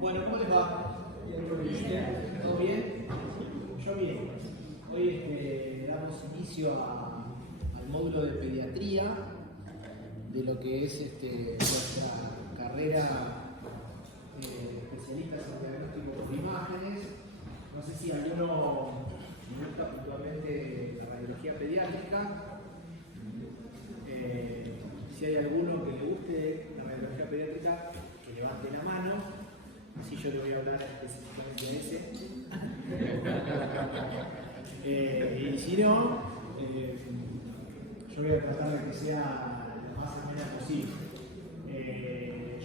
Bueno, ¿cómo les va? ¿Todo bien? Yo bien. Hoy damos inicio al módulo de pediatría de lo que es nuestra carrera especialista en diagnóstico por imágenes. No sé si alguno le gusta puntualmente la radiología pediátrica. Si hay alguno que le guste la radiología pediátrica, que levante la mano. Así yo le voy a hablar específicamente de ese. Y si no, yo voy a tratar de que sea lo más amena posible.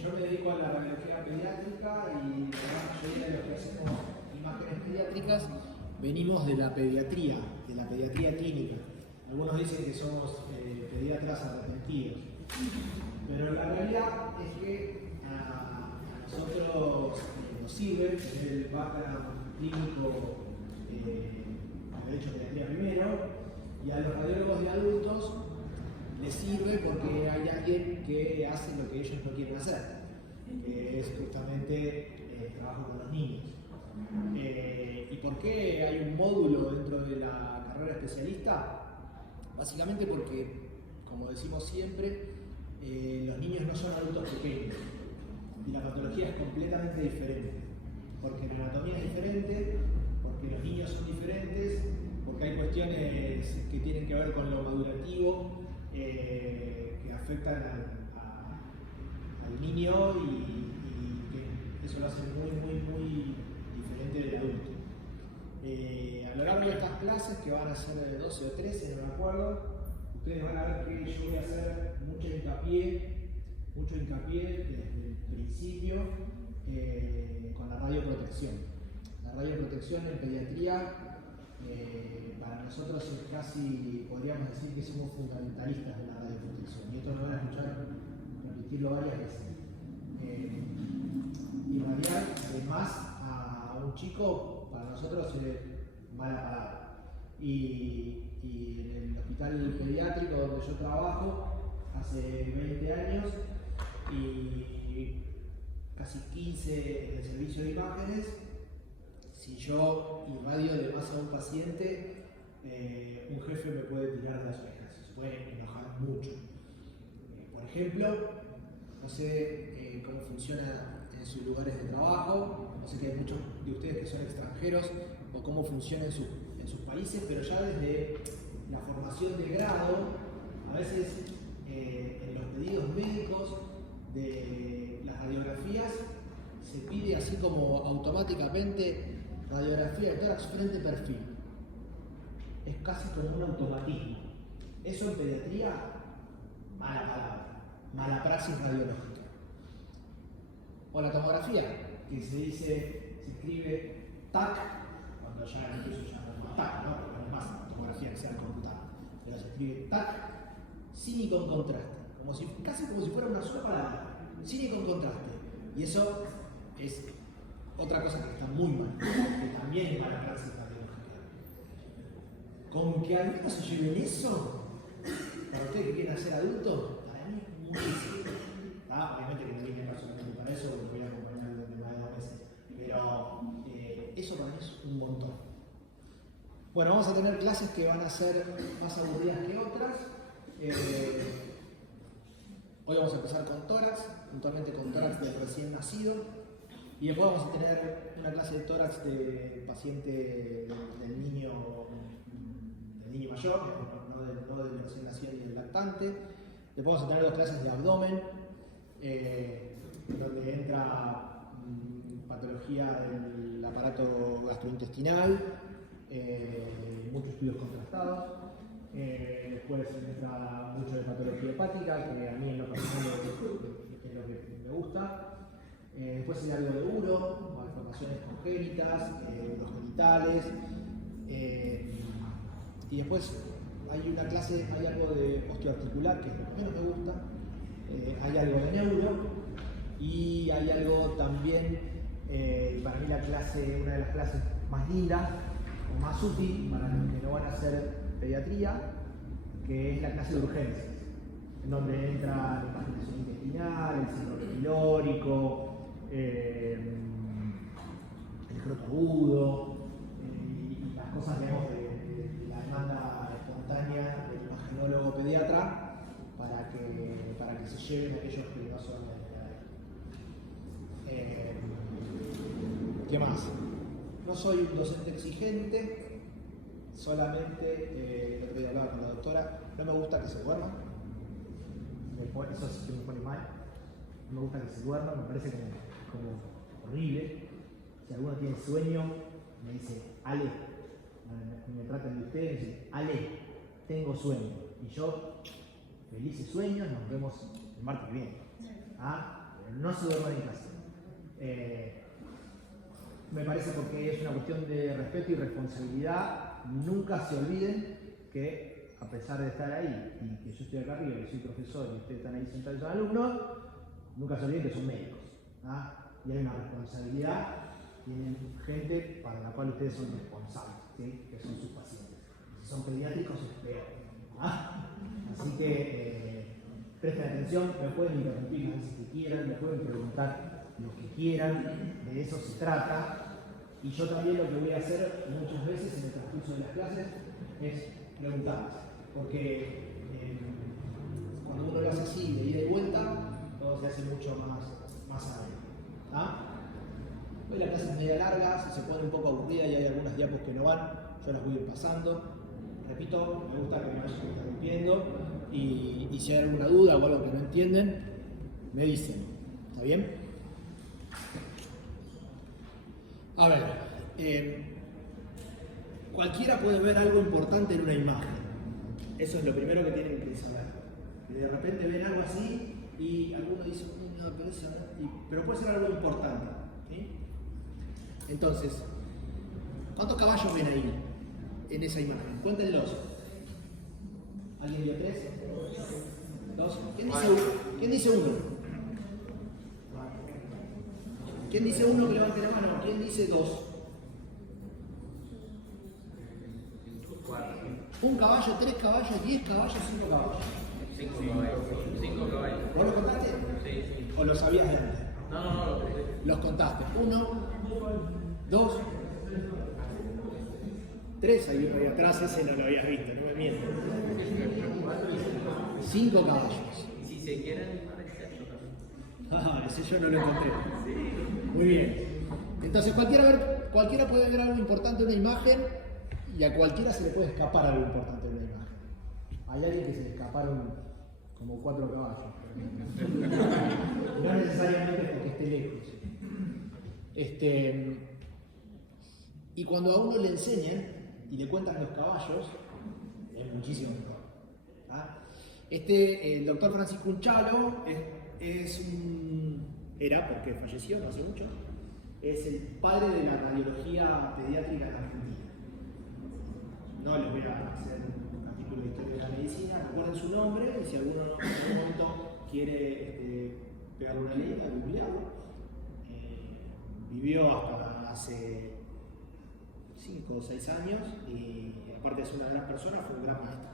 Yo me dedico a la radiología pediátrica y la mayoría de los que hacemos imágenes pediátricas venimos de la pediatría clínica. Algunos dicen que somos pediatras arrepentidos, pero la realidad es que a nosotros nos sirve tener el background clínico de hecho pediatría primero, y a los radiólogos de adultos les sirve porque hay alguien que hace lo que ellos no quieren hacer, que es justamente el trabajo con los niños. ¿Y por qué hay un módulo dentro de la carrera especialista? Básicamente porque, como decimos siempre, los niños no son adultos pequeños y la patología es completamente diferente, porque la anatomía es diferente, porque los niños son diferentes, porque hay cuestiones que tienen que ver con lo madurativo, que afectan al niño y que eso lo hace muy diferente del adulto. A lo largo de estas clases, que van a ser de 12 o 13, no me acuerdo, ustedes van a ver que yo voy a hacer mucho hincapié desde el principio con la radioprotección. La radioprotección en pediatría para nosotros es casi, podríamos decir que somos fundamentalistas de la radioprotección, y esto lo van a escuchar repetirlo varias veces. Irradiar además a un chico para nosotros es mala palabra, y en el hospital pediátrico donde yo trabajo hace 20 años y casi 15 en el servicio de imágenes, si yo irradio de más a un paciente, un jefe me puede tirar de las orejas, se puede enojar mucho. Por ejemplo, no sé cómo funciona en sus lugares de trabajo, no sé que hay muchos de ustedes que son extranjeros, o cómo funciona en sus países, pero ya desde la formación de grado, a veces en los pedidos médicos de las radiografías se pide así como automáticamente radiografía de tórax frente perfil. Es casi como un automatismo. Eso en pediatría, mala palabra, mala praxis radiológica. O la tomografía, que se escribe TAC, cuando ya incluso ya no es TAC, ¿no? Porque no es más tomografía que sea computada, pero se escribe TAC sin y con contraste, casi como si fuera una sola palabra, sin y con contraste. Y eso es otra cosa que está muy mal, que también es mala praxis radiológica. Con que al menos se lleven eso, para ustedes que quieren ser adultos, para mí es muy difícil. Obviamente que no viene personalmente para eso, porque voy a acompañar durante más de 2 meses, pero eso para mí es un montón. Bueno, vamos a tener clases que van a ser más aburridas que otras. Hoy vamos a empezar con tórax, puntualmente con tórax del recién nacido, y después vamos a tener una clase de tórax de paciente del niño mayor, no del recién nacido ni del lactante. Después vamos a tener 2 clases de abdomen, donde entra patología del aparato gastrointestinal, muchos estudios contrastados. Después entra mucho de patología hepática, que a mí en lo personal es lo que me gusta. Después hay algo de uro, malformaciones congénitas, los genitales. Y después hay algo de osteoarticular, que es lo que menos me gusta. Hay algo de neuro. Y hay algo también, para mí una de las clases más lindas o más útil para los que no van a hacer pediatría, que es la clase de urgencias. donde entra la impaginación intestinal, el síndrome pylórico, el escroto agudo, y las cosas, digamos, de la demanda espontánea del imagenólogo pediatra para que se lleven aquellos que no son ¿qué más? No soy un docente exigente, solamente, el otro día hablaba con la doctora, no me gusta que se duerma, eso sí que me pone mal, no me gusta que se duerma, me parece como horrible. Si alguno tiene sueño, me dice, Ale, me tratan de ustedes, me dicen, Ale, tengo sueño. Y yo, felices sueños, nos vemos el martes que viene. Pero no se duerman en casa. Me parece porque es una cuestión de respeto y responsabilidad. Nunca se olviden que, a pesar de estar ahí, y que yo estoy acá arriba, que soy profesor y ustedes están ahí sentados son alumnos, nunca se olviden que son médicos. Y hay una responsabilidad, tienen gente para la cual ustedes son responsables, ¿sí? Que son sus pacientes. Si son pediátricos es peor. Así que presten atención, me pueden interrumpir las veces que quieran, me pueden preguntar lo que quieran, de eso se trata. Y yo también lo que voy a hacer muchas veces en el transcurso de las clases es preguntarles, porque cuando uno lo hace así, de ida y vuelta, todo se hace mucho más ameno. Hoy la clase es media larga, si se pone un poco aburrida y hay algunas diapos que no van, yo las voy a ir pasando. Repito, me gusta que me vayan interrumpiendo y si hay alguna duda o algo que no entienden, me dicen. ¿Está bien? A ver, cualquiera puede ver algo importante en una imagen. Eso es lo primero que tienen que saber. Que de repente ven algo así y alguno dice, no, pero puede ser algo importante. ¿Sí? Entonces, ¿cuántos caballos ven ahí en esa imagen? Cuéntenlos. ¿Alguien vio 3? ¿2? ¿Quién dice 1? ¿Quién dice 1 que levante la mano? ¿Quién dice 2? 1 caballo, 3 caballos, 10 caballos, 5 caballos. 5 caballos. 5 caballos. ¿Vos los contaste? Sí. ¿O los sabías de antes? No. Los contaste. 1, 2, 3. Hay uno ahí atrás, ese no lo habías visto, no me mientas. 5 caballos. Si se quieren parecer. Ese yo no lo encontré. Muy bien. Entonces cualquiera puede ver algo importante en una imagen y a cualquiera se le puede escapar algo importante en una imagen. Hay alguien que se le escaparon como 4 caballos. No necesariamente porque esté lejos. Y cuando a uno le enseñan y le cuentan los caballos, es muchísimo mejor. El doctor Francisco Unchalo era, porque falleció no hace mucho, es el padre de la radiología pediátrica en Argentina. No les voy a hacer un artículo de historia de la medicina, recuerden su nombre y si alguno en algún momento quiere pegarle una leída, googlearlo. Vivió hasta hace 5 o 6 años y aparte de ser una gran persona, fue un gran maestro.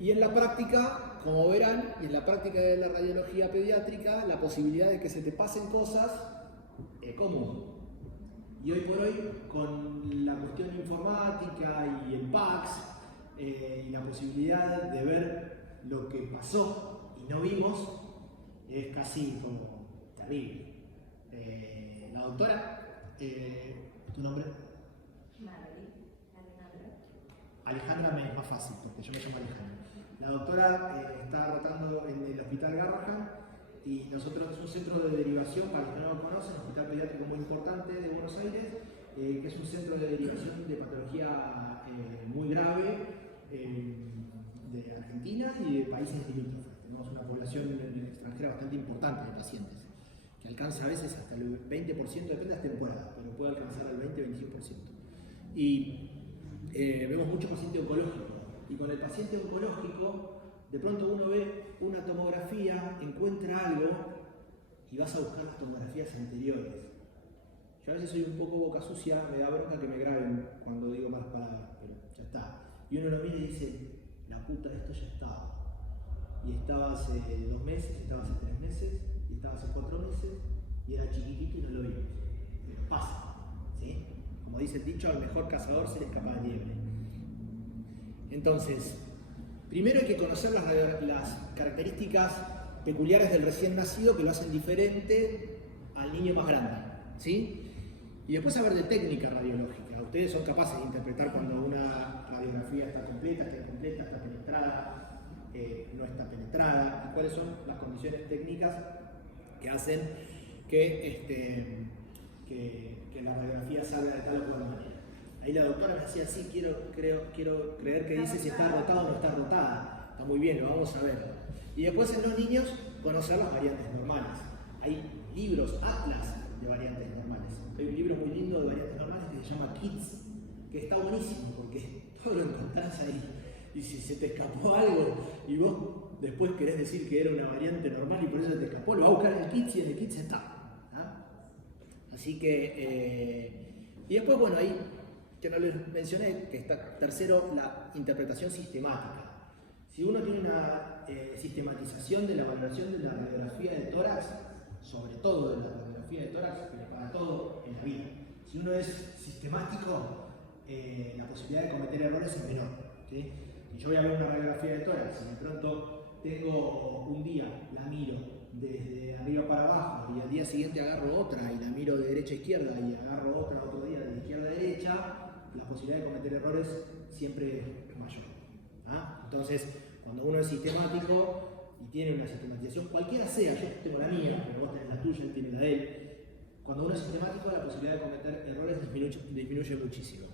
Y en la práctica, como verán, y en la práctica de la radiología pediátrica, la posibilidad de que se te pasen cosas es común. Y hoy por hoy, con la cuestión informática y el PACS, y la posibilidad de ver lo que pasó y no vimos, es casi como terrible. La doctora, ¿tu nombre? Alejandra me es más fácil, porque yo me llamo Alejandra. La doctora está rotando en el Hospital Garrahan y nosotros es un centro de derivación, para los que no lo conocen, un hospital pediátrico muy importante de Buenos Aires, que es un centro de derivación de patología muy grave de Argentina y de países limítrofes. Tenemos una población extranjera bastante importante de pacientes, que alcanza a veces hasta el 20%, depende de las temporadas, pero puede alcanzar el 20-25%. Y vemos mucho paciente oncológico. Y con el paciente oncológico, de pronto uno ve una tomografía, encuentra algo y vas a buscar las tomografías anteriores. Yo a veces soy un poco boca sucia, me da bronca que me graben cuando digo malas palabras, pero ya está. Y uno lo mira y dice, la puta, esto ya estaba. Y estaba hace 2 meses, estaba hace 3 meses, y estaba hace 4 meses, y era chiquitito y no lo vimos. Pero pasa, ¿sí? Como dice el dicho, al mejor cazador se le escapa la liebre. Entonces, primero hay que conocer las características peculiares del recién nacido que lo hacen diferente al niño más grande, ¿sí? Y después saber de técnica radiológica. Ustedes son capaces de interpretar cuando una radiografía está completa, está penetrada, no está penetrada, y cuáles son las condiciones técnicas que hacen que la radiografía salga de tal o cual manera. Ahí la doctora me decía, sí, quiero creer que dice si está rotada o no está rotada. Está muy bien, lo vamos a ver. Y después en los niños, conocer las variantes normales. Hay libros, atlas de variantes normales. Hay un libro muy lindo de variantes normales que se llama Kids, que está buenísimo porque todo lo encontrás ahí. Y si se te escapó algo y vos después querés decir que era una variante normal y por eso te escapó, lo va a buscar en el Kids y en el Kids está. ¿Ah? Así que, y después, bueno, ahí que no les mencioné, que está tercero, la interpretación sistemática. Si uno tiene una sistematización de la valoración de la radiografía de tórax, sobre todo de la radiografía de tórax, pero para todo en la vida. Si uno es sistemático, la posibilidad de cometer errores es menor, ¿sí? Si yo voy a ver una radiografía de tórax y de pronto tengo un día, la miro desde arriba para abajo y al día siguiente agarro otra y la miro de derecha a izquierda y agarro otra otro día de izquierda a derecha, la posibilidad de cometer errores siempre es mayor. ¿Ah? Entonces, cuando uno es sistemático y tiene una sistematización, cualquiera sea, yo tengo la mía, pero vos tenés la tuya, él tiene la de él, cuando uno es sistemático la posibilidad de cometer errores disminuye muchísimo.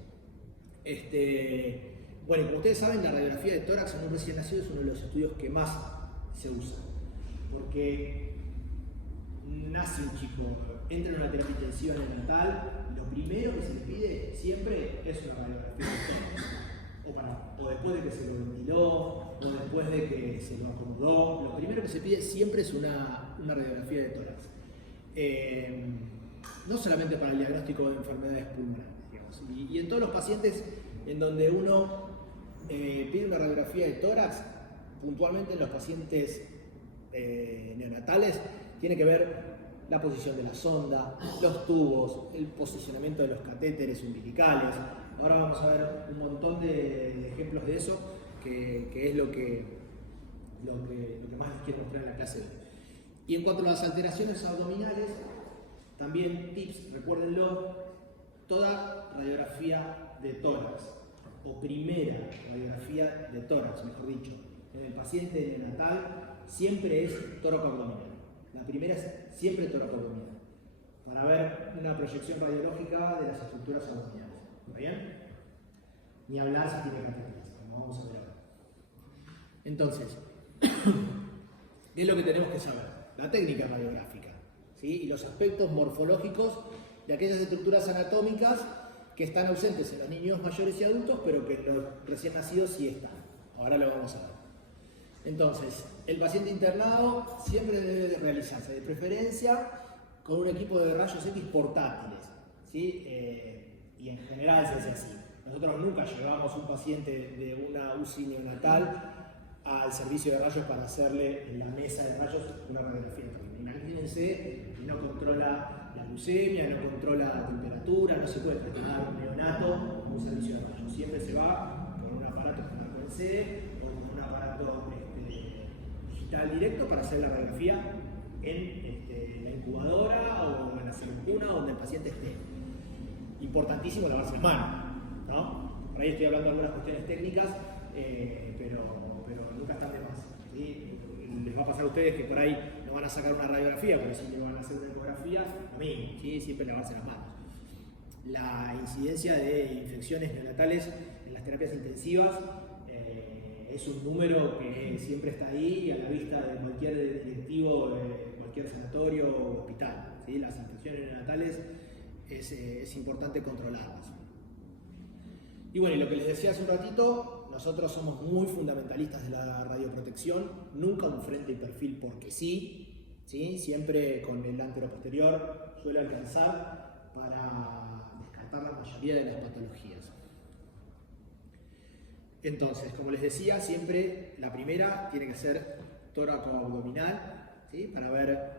Bueno, como ustedes saben, la radiografía de tórax en un recién nacido es uno de los estudios que más se usa, porque nace un chico, entra en una terapia intensiva neonatal, lo primero que se le pide siempre es una radiografía de tórax, o después de que se lo ventiló, o después de que se lo acomodó, lo primero que se pide siempre es una radiografía de tórax. No solamente para el diagnóstico de enfermedades pulmonares, digamos, y en todos los pacientes en donde uno pide una radiografía de tórax, puntualmente en los pacientes neonatales, tiene que ver la posición de la sonda, los tubos, el posicionamiento de los catéteres umbilicales. Ahora vamos a ver un montón de ejemplos de eso, que es lo que más les quiero mostrar en la clase de hoy. Y en cuanto a las alteraciones abdominales, también tips, recuérdenlo, toda radiografía de tórax, o primera radiografía de tórax, mejor dicho, en el paciente neonatal, siempre es tóraco-abdominal. La primera es siempre tóraco-abdominal, para ver una proyección radiológica de las estructuras abdominales. ¿Está bien? Ni hablar si tiene catéteres, como vamos a ver ahora. Entonces, ¿qué es lo que tenemos que saber? La técnica radiográfica, ¿sí? Y los aspectos morfológicos de aquellas estructuras anatómicas que están ausentes en los niños mayores y adultos, pero que en los recién nacidos sí están. Ahora lo vamos a ver. Entonces, el paciente internado siempre debe de realizarse, de preferencia, con un equipo de rayos X portátiles, ¿sí? Y en general se hace así. Nosotros nunca llevamos un paciente de una UCI neonatal al servicio de rayos para hacerle en la mesa de rayos una radiografía. Imagínense, no controla la glucemia, no controla la temperatura, no se puede tratar un neonato con un servicio de rayos. Siempre se va con un aparato con C o con un aparato digital directo para hacer la radiografía en la incubadora o en la cuna donde el paciente esté. Importantísimo lavarse las manos, ¿no? Por ahí estoy hablando de algunas cuestiones técnicas, pero nunca están de más, ¿sí? Les va a pasar a ustedes que por ahí no van a sacar una radiografía, pero sí que van a hacer una ecografía, lo mismo, ¿sí? Siempre lavarse las manos. La incidencia de infecciones neonatales en las terapias intensivas es un número que siempre está ahí a la vista de cualquier directivo de cualquier sanatorio o hospital, ¿sí? Las infecciones neonatales es importante controlarlas. Y bueno, y lo que les decía hace un ratito, nosotros somos muy fundamentalistas de la radioprotección, nunca un frente y perfil porque sí, ¿sí? Siempre con el anteroposterior suele alcanzar para descartar la mayoría de las patologías. Entonces, como les decía, siempre la primera tiene que ser tóraco-abdominal, ¿sí? Para ver,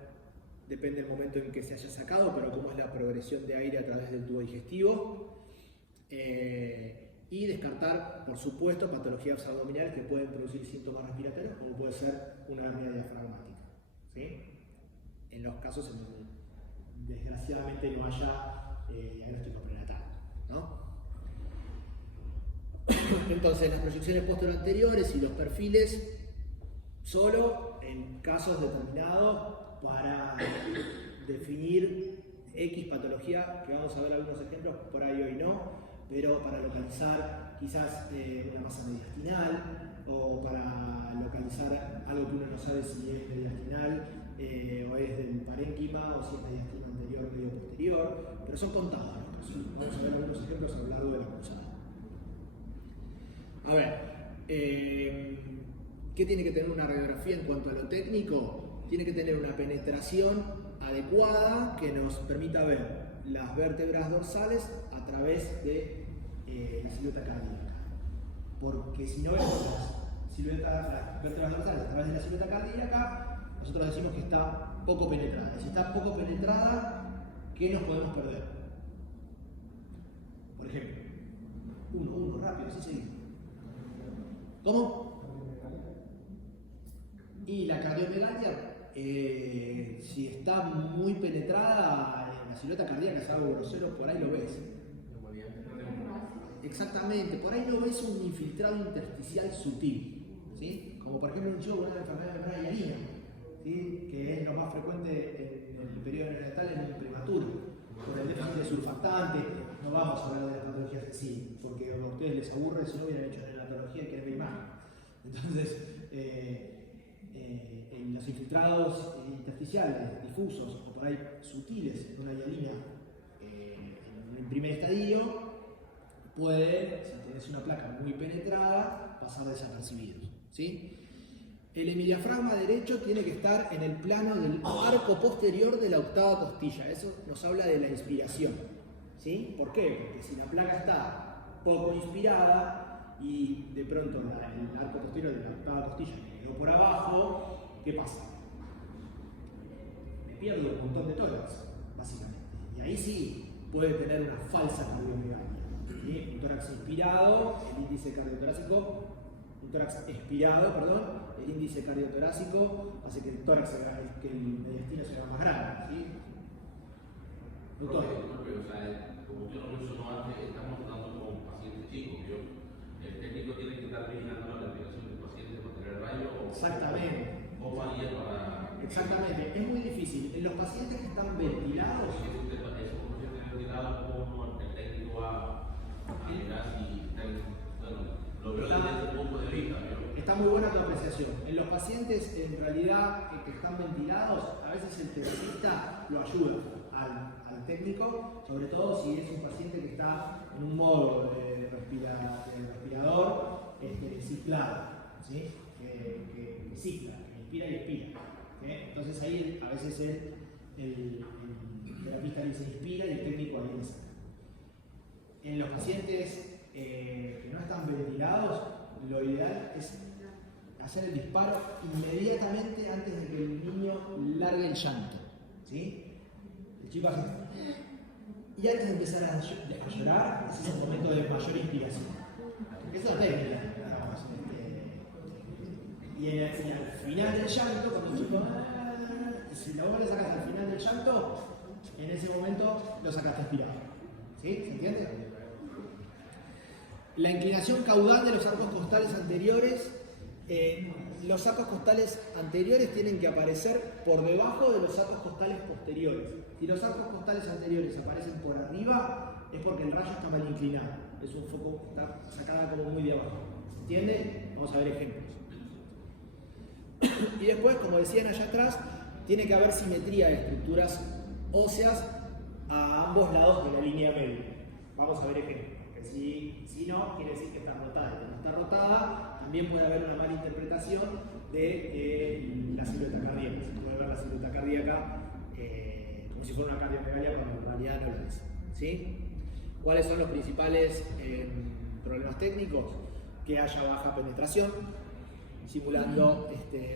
depende del momento en que se haya sacado, pero cómo es la progresión de aire a través del tubo digestivo. Y descartar, por supuesto, patologías abdominales que pueden producir síntomas respiratorios, como puede ser una hernia diafragmática, ¿sí? En los casos en donde desgraciadamente no haya diagnóstico prenatal, ¿no? Entonces, las proyecciones posteriores y los perfiles solo en casos determinados para definir X patología, que vamos a ver algunos ejemplos, por ahí hoy no, pero para localizar quizás una masa mediastinal o para localizar algo que uno no sabe si es mediastinal o es del parénquima o si es mediastino anterior, medio posterior, pero son contados los casos. Vamos a ver algunos ejemplos a lo largo de la cursada. A ver, ¿qué tiene que tener una radiografía en cuanto a lo técnico? Tiene que tener una penetración adecuada que nos permita ver las vértebras dorsales a través de la silueta cardíaca. Porque si no vemos las vértebras dorsales a través de la silueta cardíaca, nosotros decimos que está poco penetrada. Si está poco penetrada, ¿qué nos podemos perder? Por ejemplo, uno, rápido, así seguimos. ¿Cómo? Y la cardiomegalia, si está muy penetrada en la silueta cardíaca, es algo grosero, por ahí lo ves. Exactamente, por ahí lo ves un infiltrado intersticial sutil, ¿sí? Como por ejemplo un chico con una enfermedad de membrana hialina, ¿sí? Que es lo más frecuente en el periodo neonatal en un prematuro. Por el déficit de surfactante, no vamos a hablar de las patologías en sí, porque a ustedes les aburre si no hubieran hecho neonatología y quieren ver imagen. Entonces, en los infiltrados intersticiales, difusos o por ahí sutiles en una hialina en primer estadio, pueden, si tenés una placa muy penetrada, pasar desapercibidos, ¿sí? El hemidiafragma derecho tiene que estar en el plano del arco posterior de la octava costilla. Eso nos habla de la inspiración, ¿sí? ¿Por qué? Porque si la placa está poco inspirada y de pronto el arco posterior de la octava costilla me quedó por abajo, ¿qué pasa? Me pierdo un montón de tórax, básicamente. Y ahí sí puede tener una falsa cardiomegalia. ¿Sí? Un tórax inspirado, el índice cardiotorácico, un tórax expirado, perdón, el índice cardiotorácico hace que el tórax, que el mediastino sea más grande, ¿sí? Doctor. O sea, como usted lo mencionó antes, estamos tratando con pacientes chicos. El técnico tiene que estar vigilando la respiración del paciente para tener rayo o. Exactamente. O varía para. Exactamente, es muy difícil. En los pacientes que están ventilados. Esos pacientes ventilados, ¿cómo el técnico va a mirar si están. Bueno, lo veo desde el punto de vista. Está muy buena tu apreciación. En los pacientes, en realidad, que están ventilados, a veces el terapista lo ayuda al técnico, sobre todo si es un paciente que está en un modo de respirador ciclado, ¿sí? que cicla, que inspira y expira. ¿Sí? Entonces ahí a veces el terapista le dice inspira y el técnico ahí le saca. En los pacientes que no están ventilados, lo ideal es hacer el disparo inmediatamente antes de que el niño largue el llanto, ¿sí? El chico hace y antes de empezar a llorar, ese es el momento de mayor inspiración. Esa es la técnica, digamos, y al final del llanto, cuando el chico, si la vos le sacas al final del llanto, en ese momento lo sacaste aspirado, ¿sí? ¿Se entiende? La inclinación caudal de los arcos costales anteriores. Los arcos costales anteriores tienen que aparecer por debajo de los arcos costales posteriores. Si los arcos costales anteriores aparecen por arriba, es porque el rayo está mal inclinado. Es un foco que está sacada como muy de abajo. ¿Se entiende? Vamos a ver ejemplos. Y después, como decían allá atrás, tiene que haber simetría de estructuras óseas a ambos lados de la línea media. Vamos a ver ejemplos. Si no, quiere decir que está rotada. Si no está rotada, también puede haber una mala interpretación de la silueta cardíaca. Se puede ver la silueta cardíaca como si fuera una cardiomegalia cuando en realidad no lo es. ¿Sí? ¿Cuáles son los principales problemas técnicos? que haya baja penetración, simulando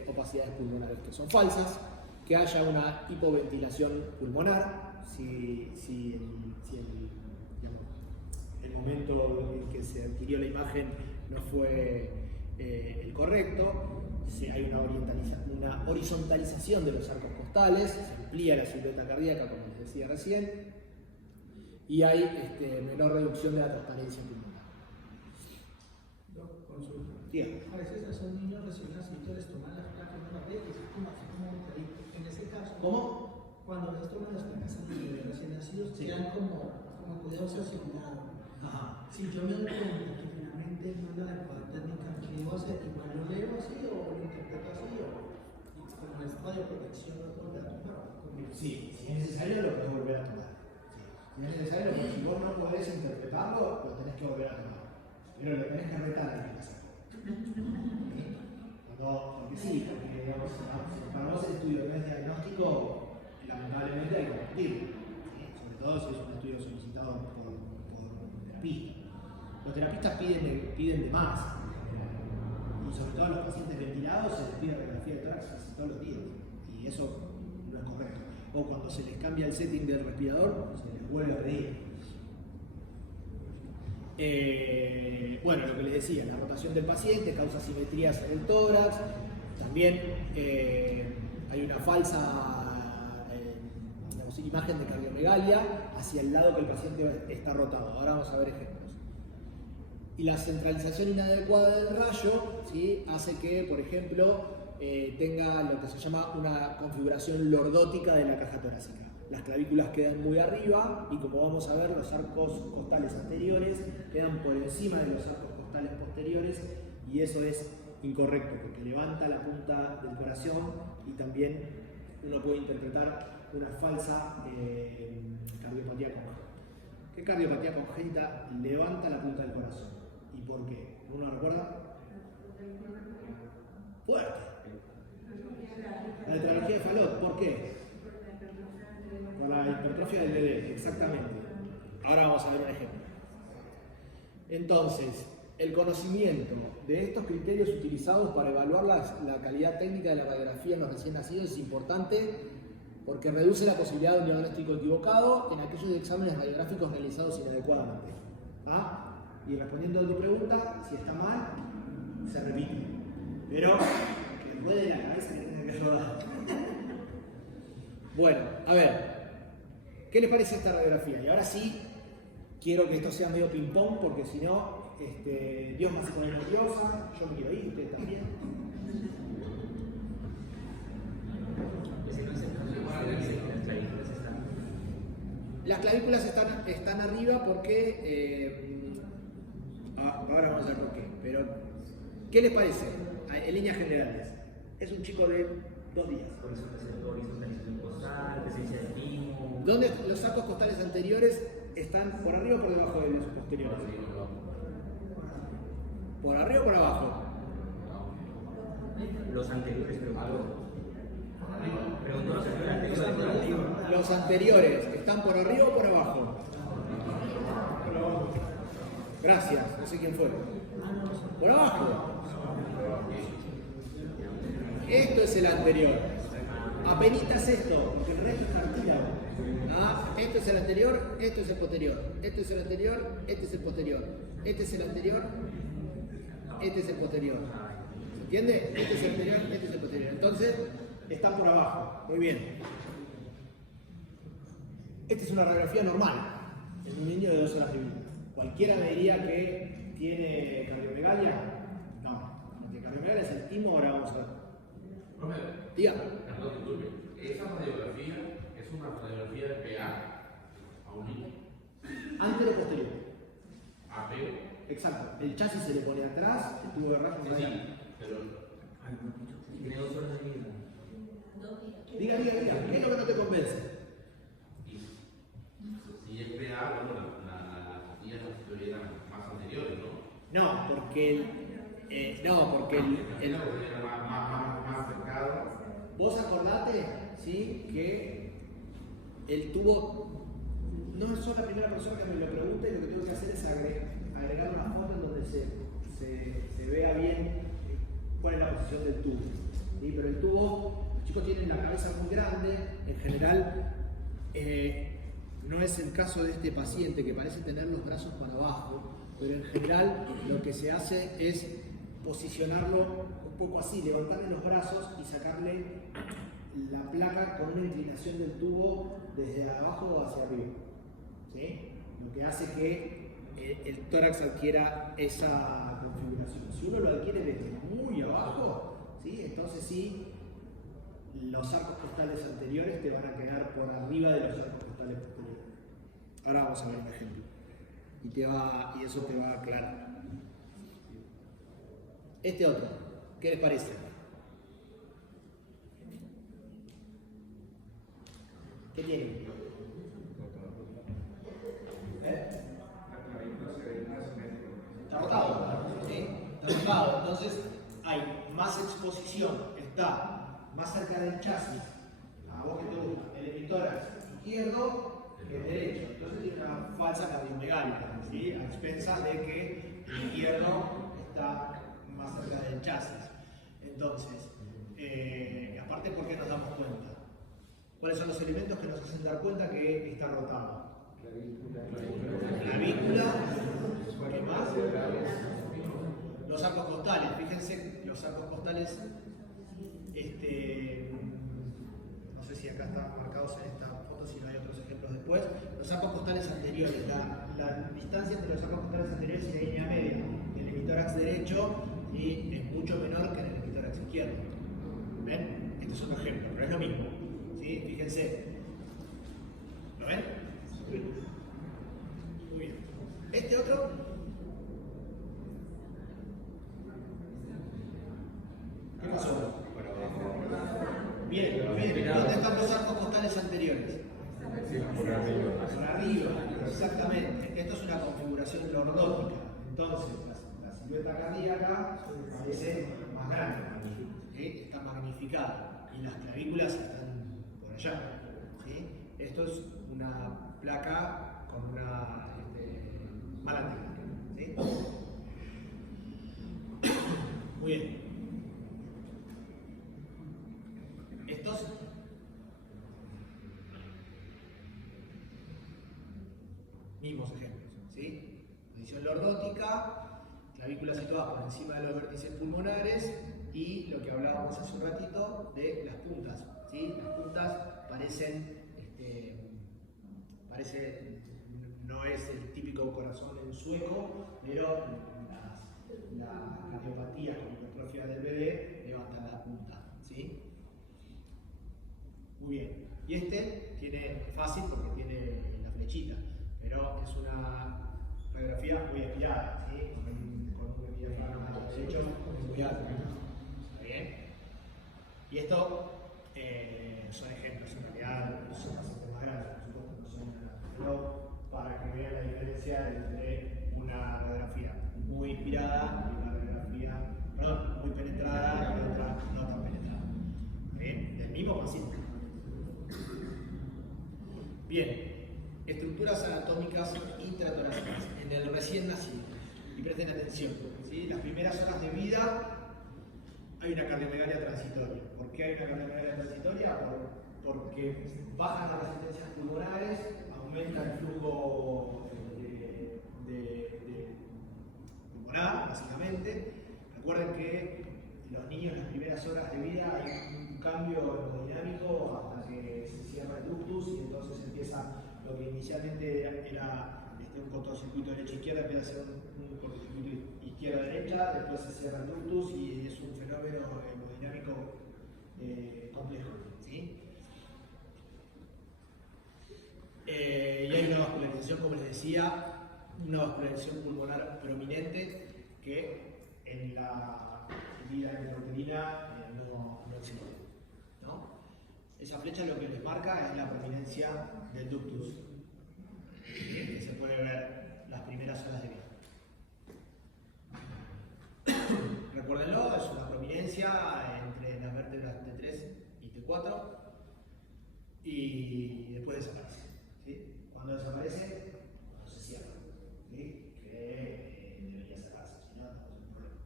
opacidades pulmonares que son falsas, que haya una hipoventilación pulmonar, si el momento en que se adquirió la imagen no fue el correcto, si hay una horizontalización de los arcos costales, se amplía la silueta cardíaca, como les decía recién, y hay menor reducción de la transparencia pulmonar. Consulta. Bien. A veces son niños recién nacidos, les toman las placas de la piel y se toman como un pelito. En ese caso, ¿Cómo? cuando les toman las placas de recién nacidos, Sí. quedan como cuidados asignados. Ajá. Si yo me doy cuenta que finalmente no es la adecuada técnica, ¿qué debo hacer? ¿Igual lo leo así o lo interpreto así? O como es radioprotección, no puedo volver a tomar. Sí, si es necesario lo podés volver a tomar. Sí. Si es necesario, porque si vos no podés interpretarlo, lo tenés que volver a tomar. Pero lo tenés que retar en el caso. Porque sí, porque digamos, para vos el estudio no es diagnóstico, lamentablemente hay que compartirlo. ¿Sí? Sobre todo si es un estudio solicitado por terapista. Los terapistas piden de más. Y sobre todo a los pacientes ventilados se les pide radiografía de tórax casi todos los días. Y eso no es correcto. O cuando se les cambia el setting del respirador, se les vuelve a pedir. Bueno, lo que les decía, la rotación del paciente causa asimetrías en el tórax. También hay una falsa imagen de cardiomegalia hacia el lado que el paciente está rotado. Ahora vamos a ver ejemplos. Y la centralización inadecuada del rayo, ¿sí?, hace que, por ejemplo, tenga lo que se llama una configuración lordótica de la caja torácica. Las clavículas quedan muy arriba y, como vamos a ver, los arcos costales anteriores quedan por encima de los arcos costales posteriores, y eso es incorrecto porque levanta la punta del corazón y también uno puede interpretar una falsa cardiopatía congénita. ¿Qué cardiopatía congénita levanta la punta del corazón? ¿Y por qué? ¿Uno recuerda? Fuerte. La tetralogía de Fallot, ¿por qué? Por la hipertrofia del bebé, exactamente. Ahora vamos a ver un ejemplo. Entonces, el conocimiento de estos criterios utilizados para evaluar la calidad técnica de la radiografía en los recién nacidos es importante porque reduce la posibilidad de un diagnóstico equivocado en aquellos exámenes radiográficos realizados inadecuadamente. ¿Ah? Y respondiendo a tu pregunta, si está mal, se repite. Pero que ruede la cabeza que tenga que rodar. Bueno, a ver. ¿Qué les parece esta radiografía? Y ahora sí, quiero que esto sea medio ping-pong, porque si no, Dios me hace poner nerviosa, yo me quiero ir, ustedes también. Las clavículas están arriba porque, ahora vamos a ver por qué, pero ¿qué les parece? En líneas generales, es un chico de 2 días. ¿Dónde los arcos costales anteriores están por arriba o por debajo de los posteriores? ¿Por arriba o por abajo? Los anteriores, Los anteriores, ¿están por arriba o por abajo? Gracias, no sé quién fue. Por abajo. Esto es el anterior. Apenitas esto, porque el resto es cartílago. Esto es el anterior, esto es el posterior. Esto es el anterior, este es el posterior. Este es el anterior, este es el posterior. ¿Se entiende? Este es el anterior, este es el posterior. Entonces, están por abajo. Muy bien. Esta es una radiografía normal en un niño de 2 horas de vida. ¿Cualquiera me diría que tiene cardiomegalia? No. Porque cardiomegalia es el timo, ahora vamos a ver. Profe, Diga. perdón, disculpe. Esa radiografía es una radiografía de PA a un niño. Antero posterior. Apego. Exacto. El chasis se le pone atrás, el tubo de rayos Sí, radial. pero Tiene 2 horas de vida. Diga, ¿qué es lo que no te convence? si es PA, bueno, las costillas estuvieran más anteriores, ¿no? No, porque el Era más cercado. vos acordate, ¿sí?, que el tubo, no soy la primera persona que me lo pregunta, y lo que tengo que hacer es agregar una foto en donde se se vea bien cuál es la posición del tubo. ¿Sí? Pero el tubo, los chicos tienen la cabeza muy grande, en general no es el caso de este paciente que parece tener los brazos para abajo, pero en general lo que se hace es posicionarlo un poco así, levantarle los brazos y sacarle la placa con una inclinación del tubo desde abajo hacia arriba. ¿Sí? Lo que hace que el tórax adquiera esa configuración. Si uno lo adquiere desde muy abajo, ¿sí? Entonces sí, los arcos costales anteriores te van a quedar por arriba de los arcos costales posteriores. Ahora vamos a ver un ejemplo. Y eso te va a aclarar. Este otro, ¿qué les parece? ¿Qué tiene? Está rotado, ¿sí? Está rotado, entonces hay más exposición, está más cerca del chasis, a vos que te gusta, el emitórax izquierdo que el derecho, entonces tiene una falsa cardiomegálica, ¿sí? A expensas de que el izquierdo está más cerca del chasis. Entonces, aparte, ¿por qué nos damos cuenta? ¿Cuáles son los elementos que nos hacen dar cuenta que está rotado? Clavícula, ¿qué más? Los arcos costales, fíjense, los arcos costales, no sé si acá están marcados en esta foto, si no hay otros ejemplos después, los arcos costales anteriores, la distancia entre los arcos costales anteriores y la línea media del emitórax derecho y es mucho menor que en el emitórax izquierdo. ¿Ven? Este es otro ejemplo, pero es lo mismo. ¿Sí? Fíjense. ¿Lo ven? Muy bien. Este otro. ¿Qué pasó? Bien, bien. ¿Dónde están los arcos costales anteriores? Por arriba, exactamente. Esto es una configuración lordótica. Entonces, la silueta cardíaca parece más grande, ¿sí? Está magnificada y las clavículas están por allá. ¿Sí? Esto es una placa con una mala técnica. ¿Sí? Muy bien. Estos mismos ejemplos. ¿Sí? Posición lordótica, clavículas situadas por encima de los vértices pulmonares y lo que hablábamos hace un ratito de las puntas. ¿Sí? Las puntas parecen, no es el típico corazón en sueco, pero la cardiopatía con hipertrofia del bebé levantan la punta. ¿Sí? Muy bien. Y este tiene fácil porque tiene la flechita, pero es una radiografía muy aspirada, ¿sí? Con un diafragma derecho muy alto. ¿Está bien? Y esto son ejemplos, en realidad son bastante más grandes, por supuesto, no son nada, pero para que vean la diferencia entre una radiografía muy inspirada y una radiografía, perdón, muy penetrada y otra no tan penetrada. ¿Bien? Del mismo paciente. Bien. Estructuras anatómicas intratorácicas en el recién nacido. Y presten atención, ¿sí? Las primeras horas de vida hay una cardiomegalia transitoria. ¿Por qué hay una cardiomegalia transitoria? Porque bajan las resistencias pulmonares, aumenta el flujo pulmonar, básicamente. Recuerden que los niños en las primeras horas de vida hay un cambio hemodinámico hasta que se cierra el ductus y entonces empieza lo que inicialmente era un cortocircuito derecha-izquierda, empieza a ser un cortocircuito izquierda-derecha, después se cierra el ductus y es un fenómeno hemodinámico complejo. ¿Sí? Y hay una vascularización, como les decía, una vascularización pulmonar prominente que en la vida intrauterina no existe. ¿No? Esa flecha lo que les marca es la prominencia del ductus, que se puede ver las primeras horas de vida. Recuérdenlo, es una prominencia entre las vértebras T3 y T4 y después desaparece. ¿Sí? Cuando desaparece, cuando se cierra. ¿Sí? Que debería cerrarse, si no, no es un problema.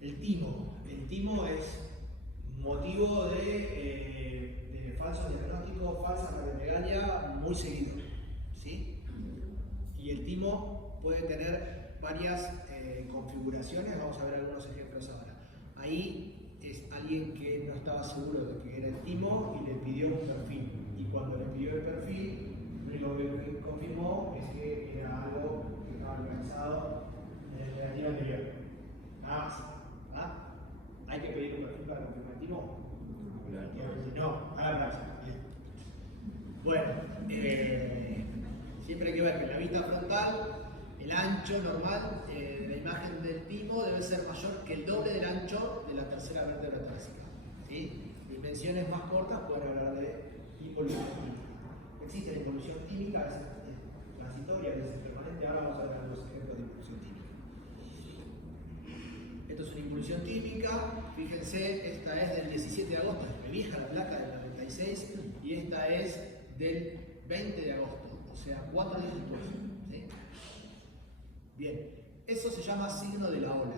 El timo. El timo es motivo de falso diagnóstico, falsa cardiomegalia muy seguido, ¿sí? Y el timo puede tener varias configuraciones, vamos a ver algunos ejemplos ahora. Ahí es alguien que no estaba seguro de que era el timo y le pidió un perfil. Y cuando le pidió el perfil, lo que confirmó es que era algo que estaba localizado en el negativo anterior. Nada más. ¿Ah? ¿Hay que pedir un perfil para confirmar el timo? No, a la práctica. Bueno, siempre hay que ver que en la vista frontal el ancho normal de la imagen del timo debe ser mayor que el doble del ancho de la tercera vértebra torácica. ¿Sí? Dimensiones más cortas pueden hablar de involución química. Existe la involución química, es transitoria, es permanente. Ahora vamos a ver algunos ejemplos de involución química. Esto es una involución química. Fíjense, esta es del 17 de agosto, es muy vieja la placa del 96, y esta es del 20 de agosto, o sea, 4 días después. ¿Sí? Bien, eso se llama signo de la ola,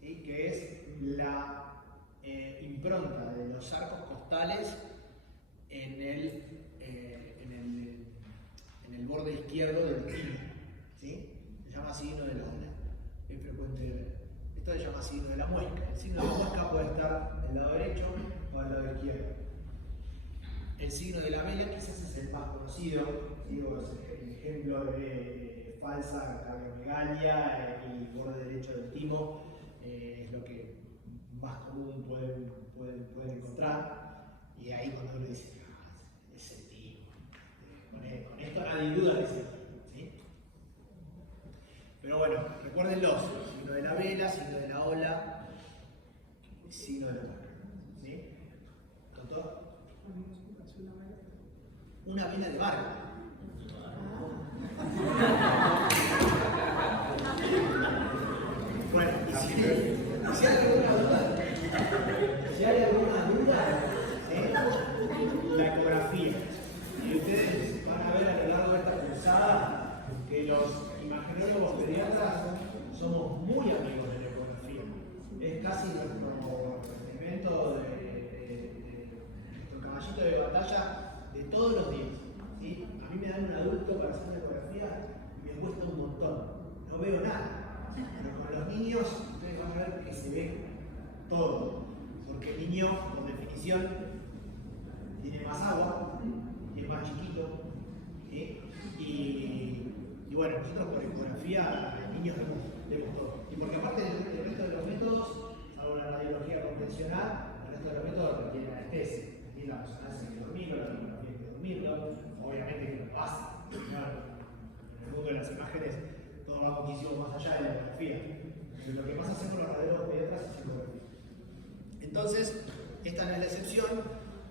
¿sí? Que es la impronta de los arcos costales en el borde izquierdo del timo, ¿sí? Se llama signo de la ola, es frecuente de ver. Esto se llama signo de la muesca. El signo de la muesca puede estar del lado derecho o del lado izquierdo. El signo de la vela quizás es el más conocido, digo, es el ejemplo de falsa cardiomegalia y borde derecho del timo, es lo que más común pueden encontrar. Y ahí cuando uno dice, es el timo, con esto nadie duda que es el timo, ¿sí? Pero bueno, recuérdenlo, signo de la vela, signo de la ola, signo de la muesca, ¿sí? ¿Doctor? Una vela de barco. Bueno, y si hay alguna duda, la ecografía. Y ustedes van a ver a lo largo de esta cursada que los imagenólogos pediatras somos muy amigos de la ecografía. Es casi nuestro elemento nuestro caballito de batalla de todos los días. ¿Sí? A mí me dan un adulto para hacer una ecografía y me cuesta un montón. No veo nada. Pero con los niños, ustedes van a ver que se ve todo. Porque el niño, por definición, tiene más agua y es más chiquito. ¿Sí? Y bueno, nosotros por ecografía a los niños vemos todo. Y porque aparte el resto de los métodos, salvo la radiología convencional, el resto de los métodos requieren anestesia. Y la persona hay que dormirlo, la radiografía hay que dormirlo, obviamente que no pasa. En el mundo de las imágenes todo va muchísimo más allá de la ecografía. Lo que más hacemos los radiólogos pediatras es ecografía. Entonces, esta no es la excepción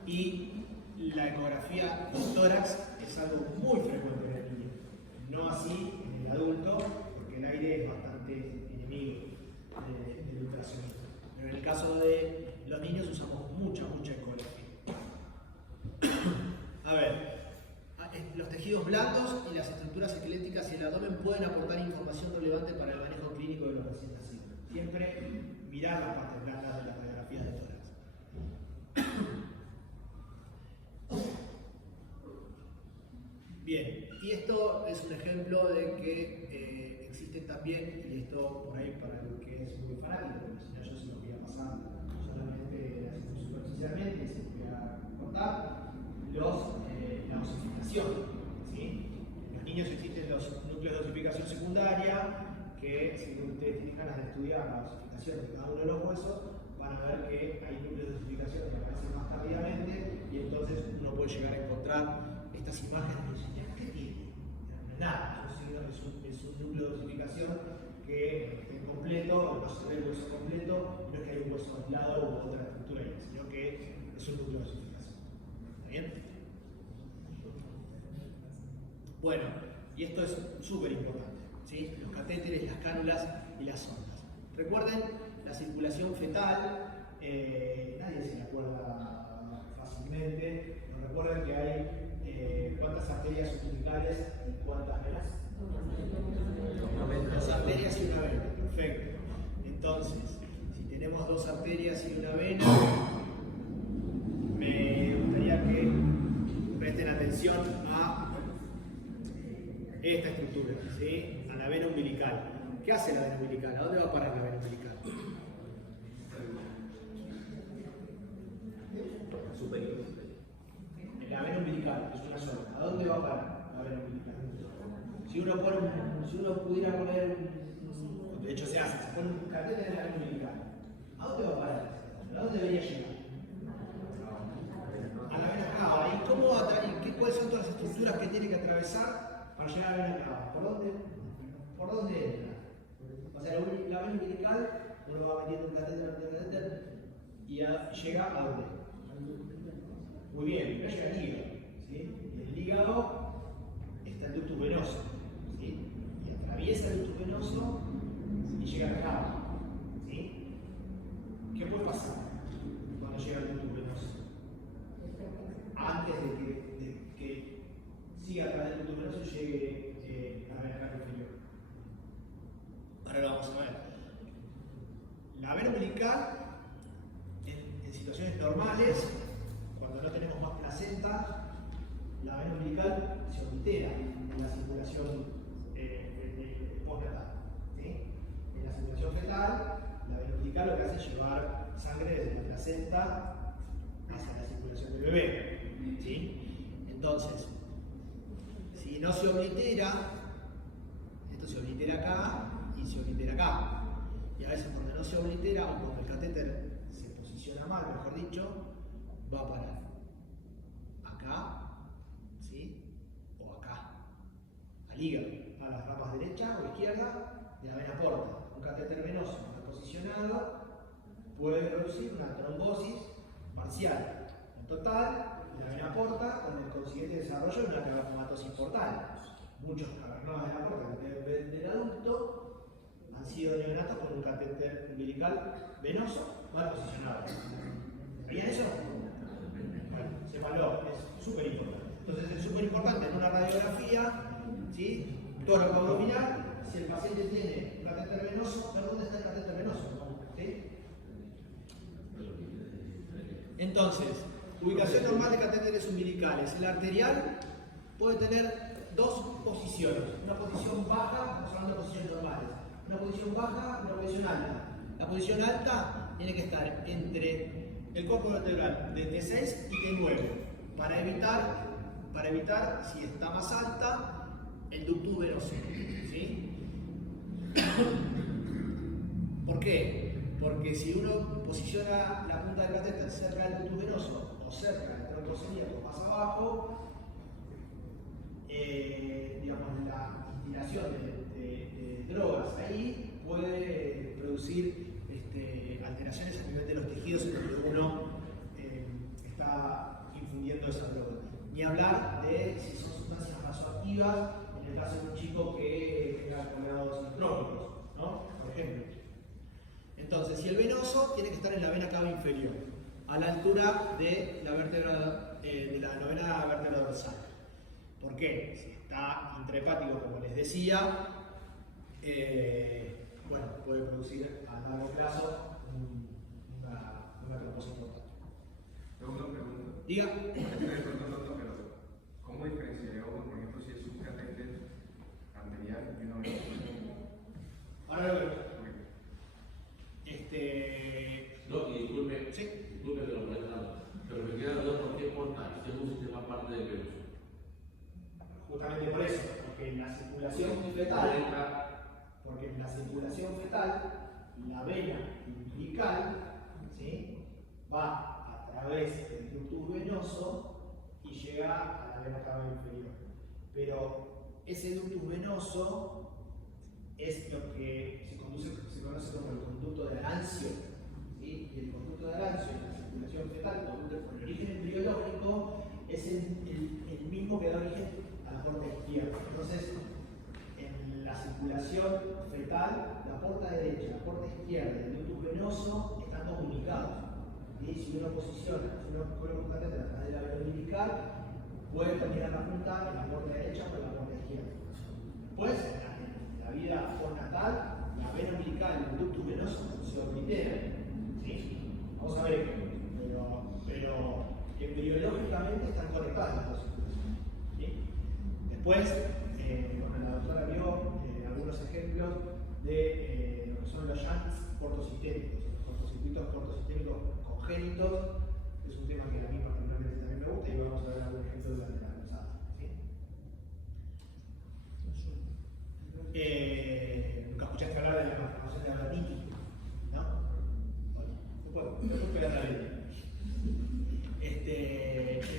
y la ecografía con tórax es algo muy frecuente en el niño. No así en el adulto, porque el aire es bastante enemigo del ultrasonido. Pero en el caso de los niños usamos mucha ecografía. A ver, los tejidos blandos y las estructuras esqueléticas y el abdomen pueden aportar información relevante para el manejo clínico de los recién nacidos. Siempre mirar las partes blandas de las radiografías de tórax. Bien, y esto es un ejemplo de que existen también, y esto por ahí para el que es muy fanático, porque si no yo se lo voy a pasar solamente superficialmente y se lo voy a contar, la osificación. ¿Sí? En los niños existen los núcleos de osificación secundaria, que si ustedes tienen ganas de estudiar la osificación de cada uno de los huesos, van a ver que hay núcleos de osificación que aparecen más tardíamente y entonces uno puede llegar a encontrar estas imágenes y decir, ¿qué tiene? No es nada, es un núcleo de osificación que esté completo, no se ve el hueso completo, no es que hay un hueso aislado u otra estructura ahí, sino que es un núcleo de osificación. ¿Está bien? Bueno, y esto es súper importante, ¿sí? Los catéteres, las cánulas y las sondas. Recuerden la circulación fetal, nadie se la acuerda fácilmente, pero recuerden que hay cuántas arterias umbilicales y cuántas venas. Dos arterias y una vena, perfecto. Entonces, si tenemos dos arterias y una vena, me gustaría que presten atención a esta estructura, ¿sí? A la vena umbilical. ¿Qué hace la vena umbilical? ¿A dónde va a parar la vena umbilical? Superior. La vena umbilical es una sola. ¿A dónde va a parar la vena umbilical? Si uno pudiera poner, de hecho se hace, se pone un catéter en la vena umbilical. ¿A dónde va a parar? ¿A dónde debería llegar? A la vena cava. ¿Y cuáles son todas las estructuras que tiene que atravesar para llegar a la vena cava? ¿Por dónde entra? O sea, la vena umbilical, uno va metiendo un catéter y llega a dónde? Muy bien, primero llega al hígado, ¿sí? Y en el hígado está el ductus venoso, ¿sí? Y atraviesa el ductus venoso y llega a la cava, ¿sí? ¿Qué puede pasar cuando llega al ductus venoso? Antes de que siga a través del ductus venoso y llegue a la vena cava inferior. Ahora lo vamos a ver. La vena umbilical, en situaciones normales, cuando no tenemos más placenta, la vena umbilical se oblitera en la circulación postnatal. ¿Sí? En la circulación fetal, la vena umbilical lo que hace es llevar sangre desde la placenta hacia la circulación del bebé. ¿Sí? Entonces, si no se oblitera, esto se oblitera acá y se oblitera acá. Y a veces cuando no se oblitera o cuando el catéter se posiciona mal, mejor dicho, va a parar acá, ¿sí? O acá, al hígado, a las ramas derecha o izquierda de la vena porta. Un catéter venoso mal posicionado puede producir una trombosis parcial. En total, la vena porta con el consiguiente desarrollo de una cavernomatosis portal. Muchos cavernomas de la porta del adulto han sido neonatos con un catéter umbilical venoso mal posicionado. ¿Sabían eso? Bueno, sépanlo, es súper importante. Entonces es súper importante en una radiografía, ¿sí? Tórax abdominal, si el paciente tiene un catéter venoso, ¿pero dónde está el catéter venoso? ¿Sí? Entonces, ubicación normal de catéteres umbilicales. El arterial puede tener dos posiciones, una posición baja, estamos hablando de posiciones normales, una posición baja y una posición alta. La posición alta tiene que estar entre el cuerpo vertebral de T6 y T9 para evitar, si está más alta, el ductus venoso. ¿Sí? ¿Por qué? Porque si uno posiciona la punta del catéter cerca del ductus venoso o cerca del tronco celíaco más abajo, digamos, la instilación de drogas ahí puede producir alteraciones a nivel de los tejidos en los que uno está infundiendo esa droga. Ni hablar de si son sustancias vasoactivas, en el caso de un chico que tenga colorados sintrópicos, ¿no? Por ejemplo. Entonces, si el venoso tiene que estar en la vena cava inferior, a la altura de la vértebra, de la novena vértebra dorsal. ¿Por qué? Si está intrahepático, como les decía, bueno, puede producir a largo plazo una trombosis importante. Tengo una pregunta. Diga. Pero ¿cómo diferenciaría uno, por ejemplo, si es un catéter arterial y una vena? Ahora lo veo. No, y disculpe, Sí. disculpe que lo voy a pero me queda duda por qué porta, si es un sistema aparte del venoso. Justamente por eso, porque en la circulación fetal, la vena umbilical, ¿sí? Va a través del ductus venoso y llega a la vena cava inferior. Pero ese ductus venoso es lo que se conoce como el conducto de Arancio, ¿sí? Y el conducto de Arancio en la circulación fetal, por el origen embriológico, es el mismo que da origen a la porta izquierda. Entonces, en la circulación fetal, la porta derecha, la porta izquierda y el ductus venoso están comunicados. ¿Sí? Si uno coloca un catéter a través de la vena umbilical, puede terminar la punta en la porta derecha o en la porta izquierda. Después, en la vida postnatal, la vena umbilical y el ductus venoso se obliteran. embriológicamente están conectadas las dos estructuras. ¿Sí? Después, bueno, la doctora vio algunos ejemplos de lo que son los shunts portosistémicos, cortocircuitos portosistémicos congénitos. Es un tema que a mí particularmente también me gusta y vamos a ver algún ejemplo durante la cruzada. ¿Sí? Nunca escuchaste hablar de la malformación de Abernethy, ¿no? Bueno, después pegar la línea.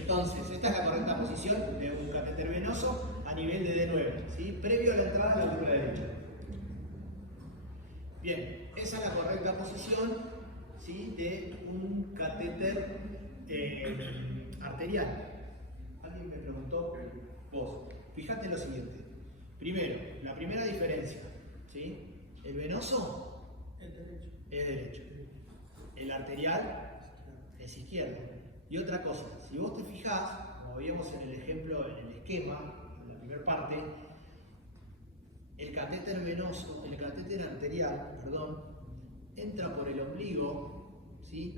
Entonces, esta es la correcta posición de un catéter venoso a nivel de D9, ¿sí? Previo a la entrada a la altura derecha. Bien, esa es la correcta posición, ¿sí? De un catéter arterial. Alguien me preguntó, vos, fíjate lo siguiente. Primero, la primera diferencia, ¿sí? El venoso es derecho. El arterial es izquierdo. Y otra cosa, si vos te fijás, como veíamos en el ejemplo, en el esquema, en la primera parte, el catéter venoso, el catéter arterial, perdón, entra por el ombligo, ¿sí?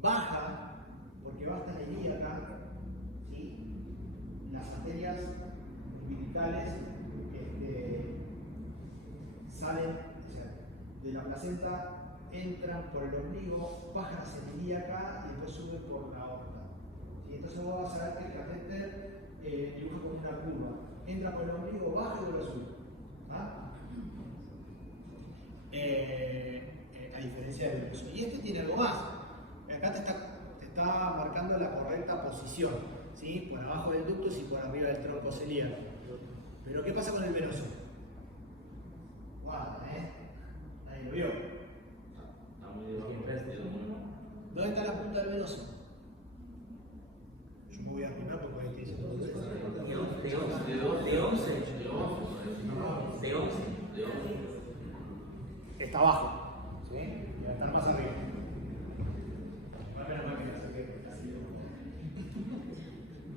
Baja, porque va hasta la ilíaca, ¿sí? Las arterias umbilicales salen, o sea, de la placenta, entran por el ombligo, bajan hacia la ilíaca y después suben por la aorta. ¿Sí? Entonces vos vas a ver que el catéter dibuja como una curva. Entra por el ombligo, baja y vuelve a subir. ¿Ah? A diferencia del venoso. Y este tiene algo más. Acá te está marcando la correcta posición. ¿Sí? Por abajo del ductus y por arriba del tronco celíaco. Pero ¿qué pasa con el venoso? Guarda, nadie lo vio. Está muy debajo del vestido. ¿Dónde está la punta del venoso? Yo me voy a arruinar porque ahí te dice De 11. está abajo, ¿sí? Debe estar más arriba. Menos mal que la saqué, porque así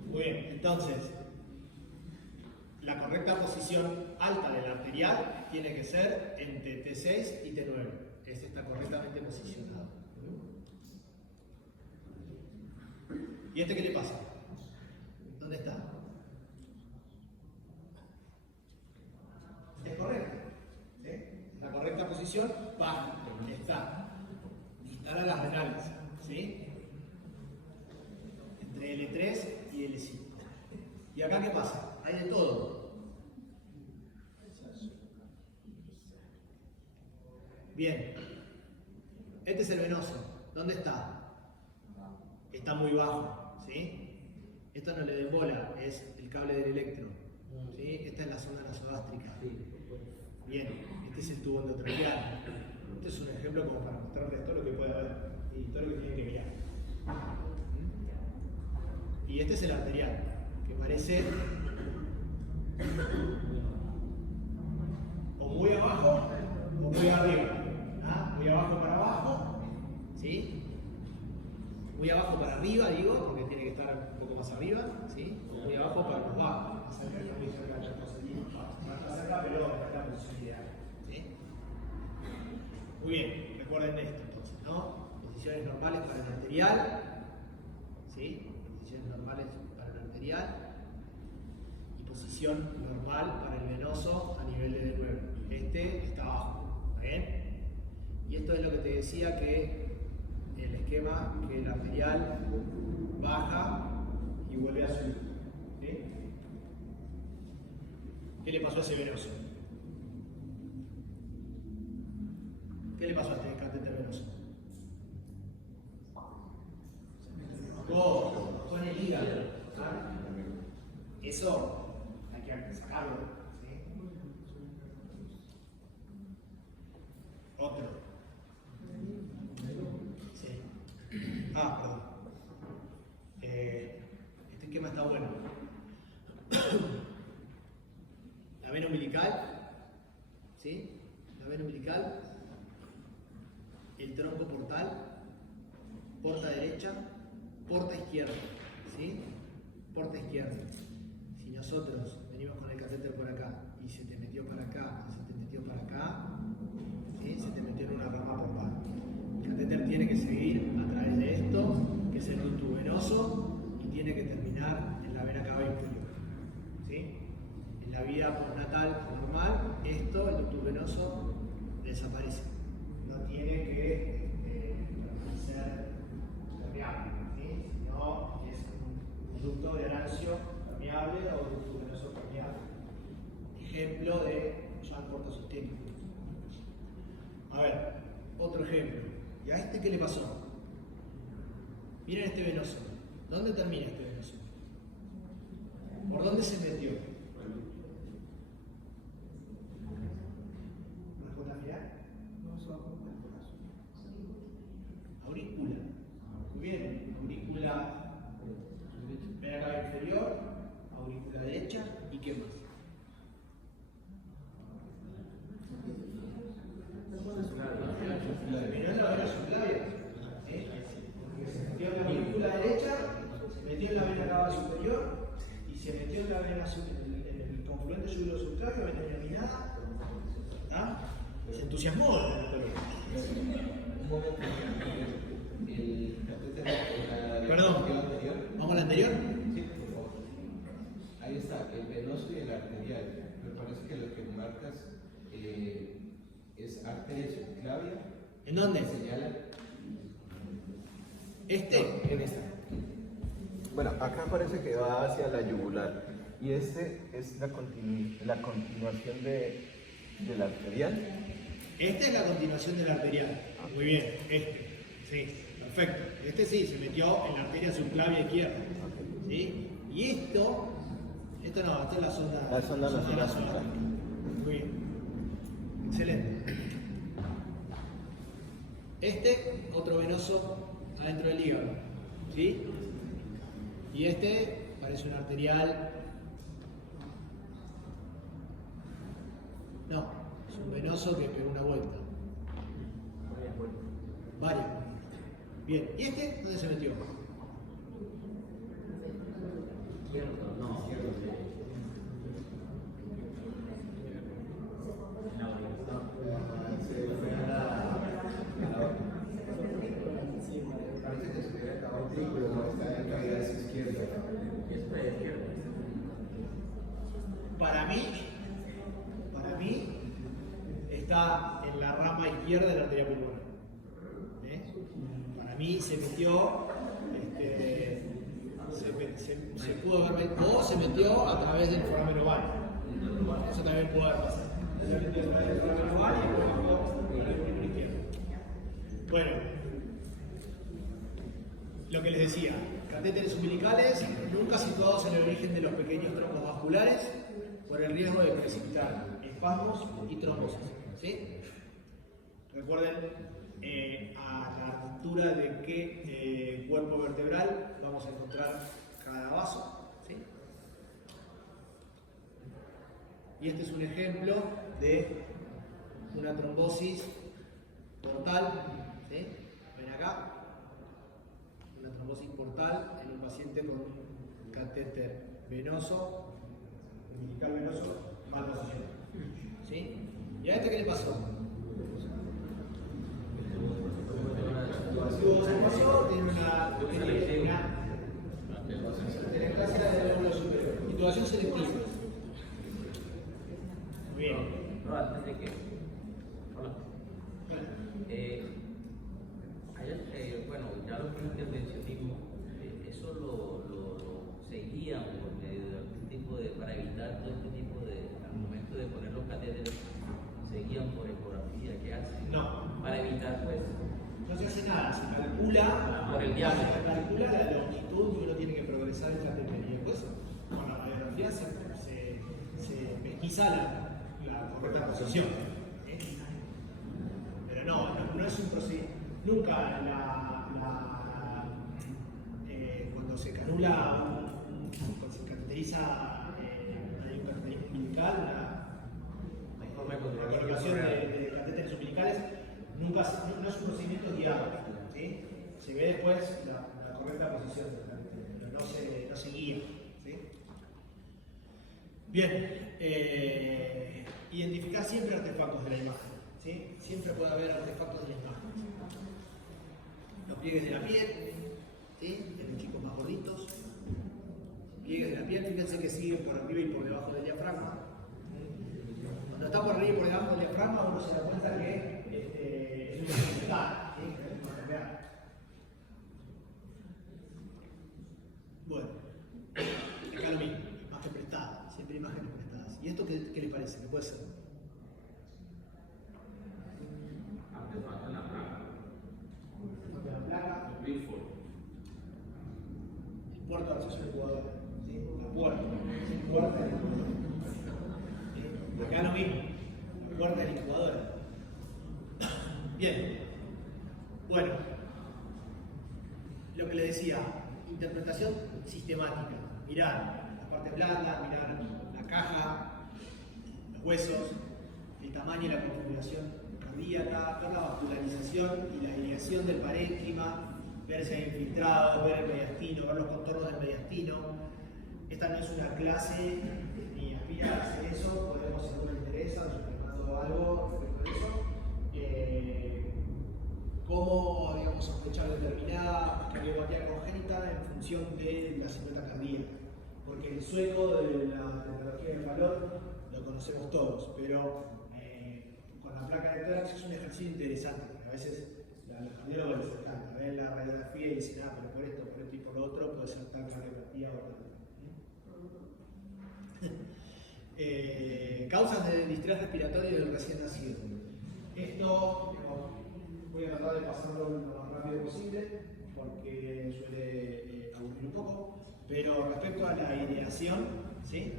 muy bien, entonces, la correcta posición alta del arterial tiene que ser entre T6 y T9. Este está correctamente posicionado. ¿Y este qué le pasa? ¿Dónde está? Es correcto. ¿Sí? La correcta posición baja. Está. Distal a las renales. ¿Sí? Entre L3 y L5. ¿Y acá qué pasa? Hay de todo. Bien. Este es el venoso. ¿Dónde está? Está muy bajo. ¿Sí? Esto no le den bola, es el cable del electro. ¿Sí? Esta es la zona nasogástrica. Bien, este es el tubo endotraqueal. Este es un ejemplo como para mostrarles todo lo que puede haber y todo lo que tienen que mirar. Y este es el arterial, que parece o muy abajo o muy arriba. ¿Ah? Muy abajo para abajo, ¿sí? Muy abajo para arriba, digo, porque tiene que estar un poco más arriba, ¿sí? O muy abajo para abajo. Más cerca, está muy cerca de la posición. Más cerca, pero es la posición ideal, ¿sí? Muy bien, recuerden esto entonces, ¿no? Posiciones normales para el arterial, ¿sí? Posiciones normales para el arterial y posición normal para el venoso a nivel de D9. Este está abajo, ¿está bien? Y esto es lo que te decía que el esquema, que el arterial baja y vuelve a subir. ¿Sí? ¿Qué le pasó a ese venoso? ¿Qué le pasó a este catéter venoso? Con el hígado. ¿Ah? Eso hay que sacarlo. ¿Sí? Otro. Sí. Perdón. Este esquema está bueno. La vena umbilical, ¿sí? La vena umbilical, el tronco portal, porta derecha, porta izquierda, ¿sí? Porta izquierda. Si nosotros venimos con el catéter por acá y se te metió para acá, y se te metió para acá, ¿sí? Se te metió en una rama portal. El catéter tiene que seguir a través de esto, que es el ducto venoso y tiene que terminar en la vena cava inferior. ¿Sí? En la vida postnatal normal, el ducto venoso desaparece. No tiene que ser permeable, ¿sí? Sino es un ducto de Arancio permeable o ducto venoso permeable. Ejemplo de shock portosistémico. A ver, otro ejemplo. ¿Y a este qué le pasó? Miren este venoso. ¿Dónde termina este venoso? ¿Por dónde se metió? ¿Respuesta final? Aurícula. Muy bien. Aurícula vena cava inferior, aurícula derecha y qué más. Terminó en la vena subclavia. Porque se metió en la aurícula derecha, se metió en la vena cava superior y se metió en la vena en el confluente subclavio, vena denominada. ¿Ah? Se entusiasmó. Un momento. El catéter Perdón. anterior. ¿Vamos a la anterior? Sí, por favor. Ahí está, el venoso y el arterial. Me parece que lo que marcas es arteria subclavia. ¿En dónde? Señala. Este. En esta. Bueno, acá parece que va hacia la yugular. Y este es la continuación del arterial. Esta es la continuación del arterial. Muy bien, sí, perfecto. Este sí, se metió en la arteria subclavia izquierda. ¿Sí? Y esto no, esta es la sonda. La sonda nasogástrica. Muy bien. Excelente. Otro venoso adentro del hígado. ¿Sí? Y este parece un arterial. No, es un venoso que pegó una vuelta. Varias. Bien, ¿y este dónde se metió? Parece que se hubiera acabado, pero no está en cavidad izquierda. Para mí, está en la rama izquierda de la arteria pulmonar. Para mí se metió, se pudo haber metido, o se metió a través del foramen oval. Eso también puede haber pasado. Se metió a través del foramen oval y luego por la pulmón izquierda. Bueno, lo que les decía, catéteres umbilicales nunca situados en el origen de los pequeños trombos vasculares por el riesgo de precipitar espasmos y trombosis. ¿Sí? Recuerden a la altura de qué cuerpo vertebral vamos a encontrar cada vaso. ¿Sí? Y este es un ejemplo de una trombosis portal. ¿Sí? Ven acá. Una trombosis portal en un paciente con un catéter venoso, umbilical venoso, mal posicionado. ¿Sí? ¿Y a este qué le pasó? ¿Qué pasó? Tiene una teleclasia del lóbulo superior. Intubación selectiva. Muy bien. No, antes de que. Hola. Bueno, ya lo que es intervencionismo, eso lo seguían por medio de algún tipo de, para evitar todo este tipo de, al momento de poner los catéteres, seguían por ecografía, ¿qué hacen? No. Para evitar, pues. No se hace nada, se calcula por el diámetro. Se calcula la longitud que uno tiene que progresar el catéter y después con la radiografía se pesquisa la correcta posición. Pero no es un procedimiento. Nunca cuando se canula, cuando se cateteriza, hay un cateterismo umbilical, la colocación de catéteres umbilicales, no es un procedimiento guiado. ¿Sí? Se ve después la correcta posición del catéter, pero no se guía. ¿Sí? Bien, identificar siempre artefactos de la imagen. ¿Sí? Siempre puede haber artefactos de la imagen. Los pliegues de la piel, ¿sí? En los chicos más gorditos. Pliegues de la piel, fíjense que sigue por arriba y por debajo del diafragma. Cuando está por arriba y por debajo del diafragma, uno se da cuenta que es una enfermedad, ¿sí? Es una enfermedad. Bueno, acá lo mismo, imagen prestada, siempre imágenes prestadas. ¿Y esto qué les parece? ¿Qué puede ser? Artefacto en la placa. La placa, El Bigfoot. el puerto de acceso al jugador, ¿sí? La puerta, la puerta del jugador. ¿Sí? Acá lo mismo, la puerta del jugador. Bien, bueno, lo que les decía, interpretación sistemática, mirar las partes blandas, mirar la caja, los huesos, el tamaño y la configuración cardíaca, ver la vascularización y la aireación del parénquima, ver si hay infiltrado, ver el mediastino, ver los contornos del mediastino. Esta no es una clase ni aspira a hacer eso, podemos, si a uno le interesa, yo les mando algo respecto a eso. Cómo, digamos, sospechar determinada cardiopatía congénita en función de la silueta cardíaca. Porque el sueco de la tecnología del valor lo conocemos todos, pero con la placa de tórax es un ejercicio interesante, porque a veces a los cardiólogos les encanta, ven la radiografía y dicen, pero por esto y por lo otro puede ser tal cardiopatía o tal. Causas de distrés respiratorio del recién nacido. Esto, voy a tratar de pasarlo lo más rápido posible porque suele aburrir un poco, pero respecto a la ideación, ¿sí?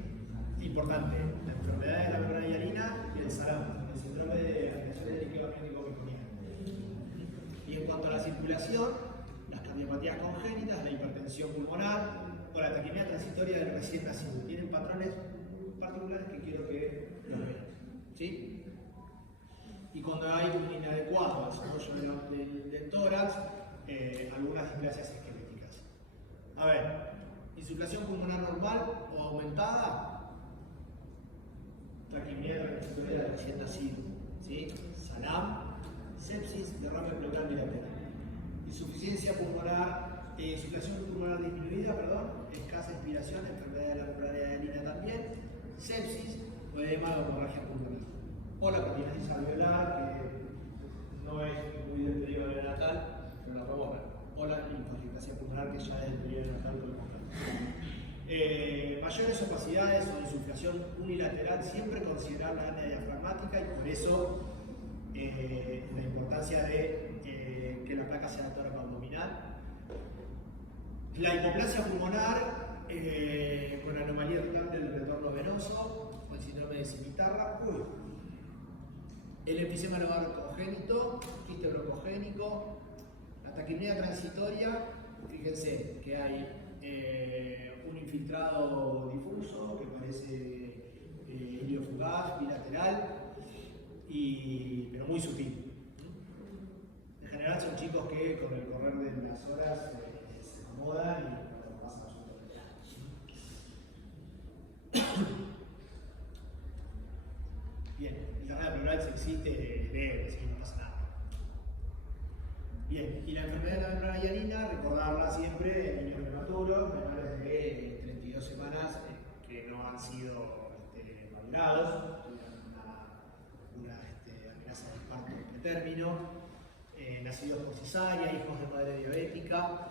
Importante, la enfermedad de la membrana hialina y el SARAM, el síndrome de alteración del líquido amniótico meconiano. Y en cuanto a la circulación, las cardiopatías congénitas, la hipertensión pulmonar o la taquimia transitoria del recién nacido tienen patrones particulares que quiero que lo vean, ¿sí? Y cuando hay un inadecuado desarrollo del tórax, algunas displasias esqueléticas. A ver, insuflación pulmonar normal o aumentada, taquimia transitoria del recién nacido, ¿sí? SALAM, sepsis, derrame pleural bilateral. Insuficiencia pulmonar, insuflación pulmonar disminuida, escasa inspiración, enfermedad de la membrana hialina también, sepsis o edema de hemorragia pulmonar. O la patinalitis alveolar, que no es muy del periodo neonatal, pero la podemos ver. O la linfangioplasia pulmonar, que ya es del periodo neonatal, mayores opacidades o insuflación unilateral, siempre considerar la hernia diafragmática, y por eso la importancia de que la placa sea tórax abdominal. La hipoplasia pulmonar con anomalía total del retorno venoso, o el síndrome de cimitarra. El enfisema lobar congénito, quiste broncogénico, la taquipnea transitoria. Fíjense que hay un infiltrado difuso que parece helio fugaz, bilateral, pero muy sutil. En general son chicos que con el correr de las horas se acomodan y no pasa absolutamente nada. Bien, el derrame pleural si existe, leve, así que no pasa nada. Bien, y la enfermedad de la membrana hialina, recordarla siempre en niños prematuros, menores de 32 semanas que no han sido validados, una amenaza de parto pretérmino, nacidos por cesárea, hijos de madre diabética,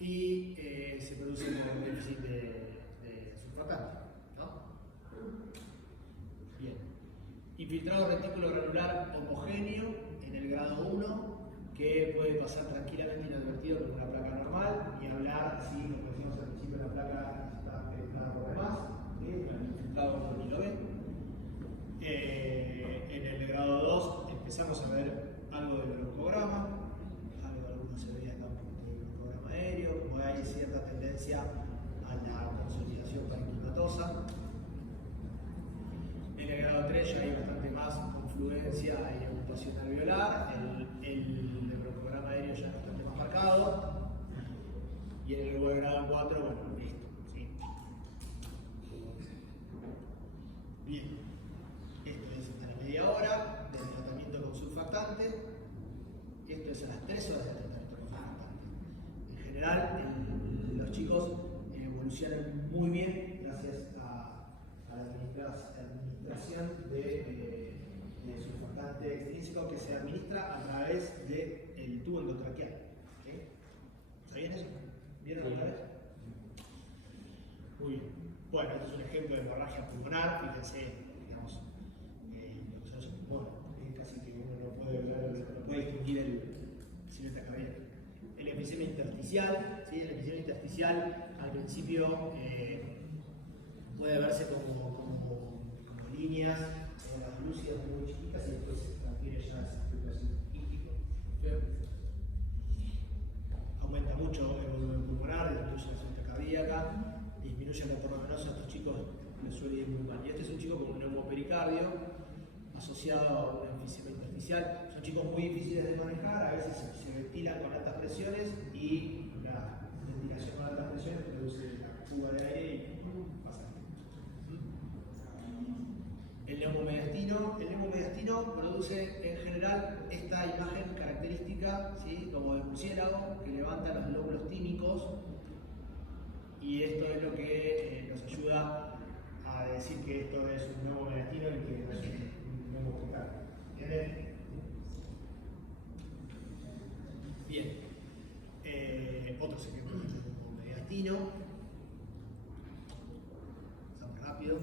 y se produce por déficit de surfactante, ¿no? Bien. Infiltrado retículo granular homogéneo en el grado 1, que puede pasar tranquilamente inadvertido con una placa normal, y hablar si, como decíamos al principio, la placa está afectada por demás, el infiltrado uno ni lo ve. En el grado 2 empezamos a ver algo del broncograma, algo de algunos se veía también del broncograma aéreo, como hay cierta tendencia a la consolidación parenquimatosa. En el grado 3 ya hay bastante más confluencia y ocupación alveolar, el broncograma aéreo ya es bastante más marcado, y en el grado 4, bueno, listo, ¿sí? Bien, esto es a la media hora del tratamiento con surfactante, esto es a las 3 horas del tratamiento con surfactante. En general, los chicos evolucionan muy bien gracias a la administración de surfactante extrínseco que se administra a través del tubo endotraqueal. ¿Sí? ¿Sabían eso? ¿Vieron otra vez? Muy bien. Bueno, este es un ejemplo de hemorragia pulmonar. Fíjense, digamos, lo que son los pulmones. Casi que uno no puede distinguir el silueta cardíaca. El enfisema intersticial, ¿sí? El enfisema intersticial al principio puede verse como líneas lúcidas muy chiquitas y después adquiere ya ese efecto ístico. Aumenta mucho el volumen pulmonar, disminuye la silueta cardíaca, disminuye la torre venosa. A estos chicos les suele ir muy mal. Y este es un chico con un neumopericardio asociado a un enfisema intersticial. Son chicos muy difíciles de manejar, a veces se ventilan con altas presiones y la ventilación con altas presiones produce la fuga de aire y pasa. El neumomediastino produce en general esta imagen característica, ¿sí? Como de murciélago que levanta los lóbulos tímicos, y esto es lo que nos ayuda a decir que esto es un neumomediastino y que no es un neumopericardio. ¿Entienden? Bien. Otros ejemplos de neumomediastino. Pasamos rápido.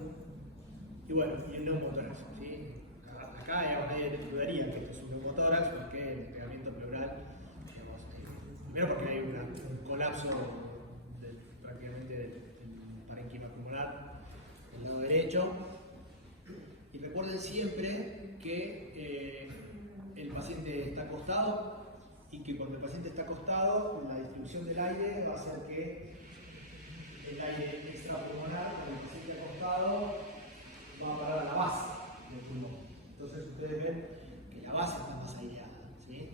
Y bueno, y el neumotórax, ¿sí? Acá nadie dudaría que esto es un neumotórax porque el despegamiento pleural, digamos, primero porque hay un colapso prácticamente del parénquima pulmonar del lado derecho. Y recuerden siempre que el paciente está acostado y que cuando el paciente está acostado, la distribución del aire va a hacer que el aire extrapulmonar, cuando el paciente acostado, va a parar a la base del pulmón. Entonces ustedes ven que la base está más aireada, ¿sí?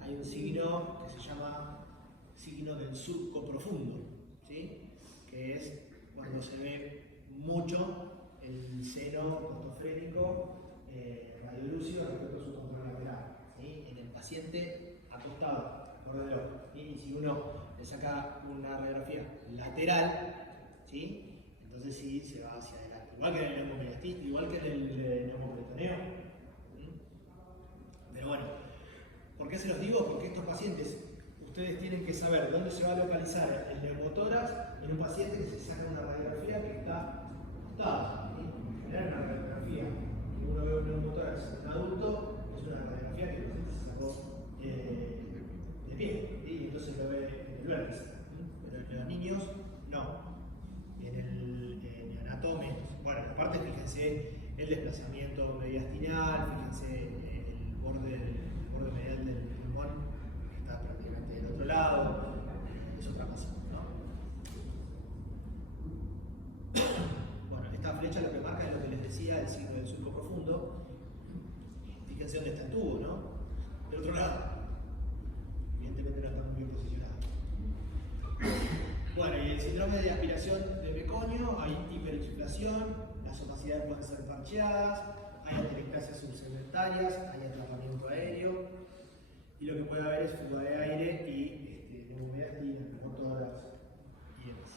Hay un signo que se llama signo del surco profundo, ¿sí? Que es cuando se ve mucho el seno costofrénico radiolúcido respecto a su control lateral, ¿sí? En el paciente acostado, acuérdenlo. Y si uno le saca una radiografía lateral, ¿sí? Entonces sí se va hacia adelante. Igual que en el neumomediastino, igual que en el neumoperitoneo. Pero bueno, ¿por qué se los digo? Porque estos pacientes, ustedes tienen que saber dónde se va a localizar el neumotórax en un paciente que se saca una radiografía que está acostado. En general, una radiografía que uno ve un neumotórax en un adulto es una radiografía que el paciente se sacó de pie, y entonces lo ve en el vértice. Pero en los niños, no. En el neonatome, bueno, aparte fíjense el desplazamiento mediastinal, fíjense el borde medial del pulmón que está prácticamente del otro lado, es otra cosa, ¿no? Bueno, esta flecha lo que marca es lo que les decía, el signo del surco profundo. Fíjense dónde está el tubo, ¿no? Del otro lado. Evidentemente no está muy bien posicionado. Bueno, y el síndrome de aspiración de meconio, hay hiperinsuflación, las opacidades pueden ser parcheadas, hay atelectasias subsegmentarias, hay atrapamiento aéreo, y lo que puede haber es fuga de aire y neumomediastina, neumotórax y demás.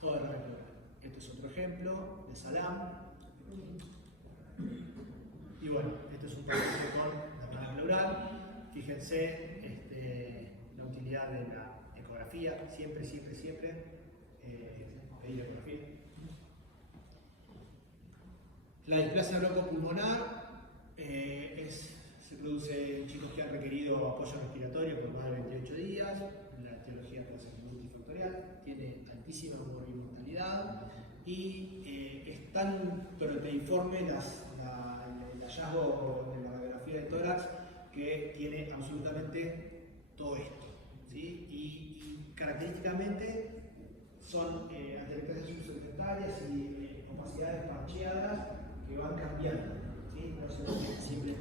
Todo el resto. Este es otro ejemplo de Salam. Y bueno, este es un paciente con la pleural. Fíjense la utilidad de la ecografía, siempre pedir ecografía. La displasia bronco-pulmonar se produce en chicos que han requerido apoyo respiratorio por más de 28 días. La etiología puede ser multifactorial, tiene altísima mortalidad y es tan proteiforme el hallazgo de la radiografía de tórax que tiene absolutamente todo esto, ¿sí? Y característicamente son atelectasias subsegmentarias y opacidades parcheadas que van cambiando, ¿sí? No se ven siempre.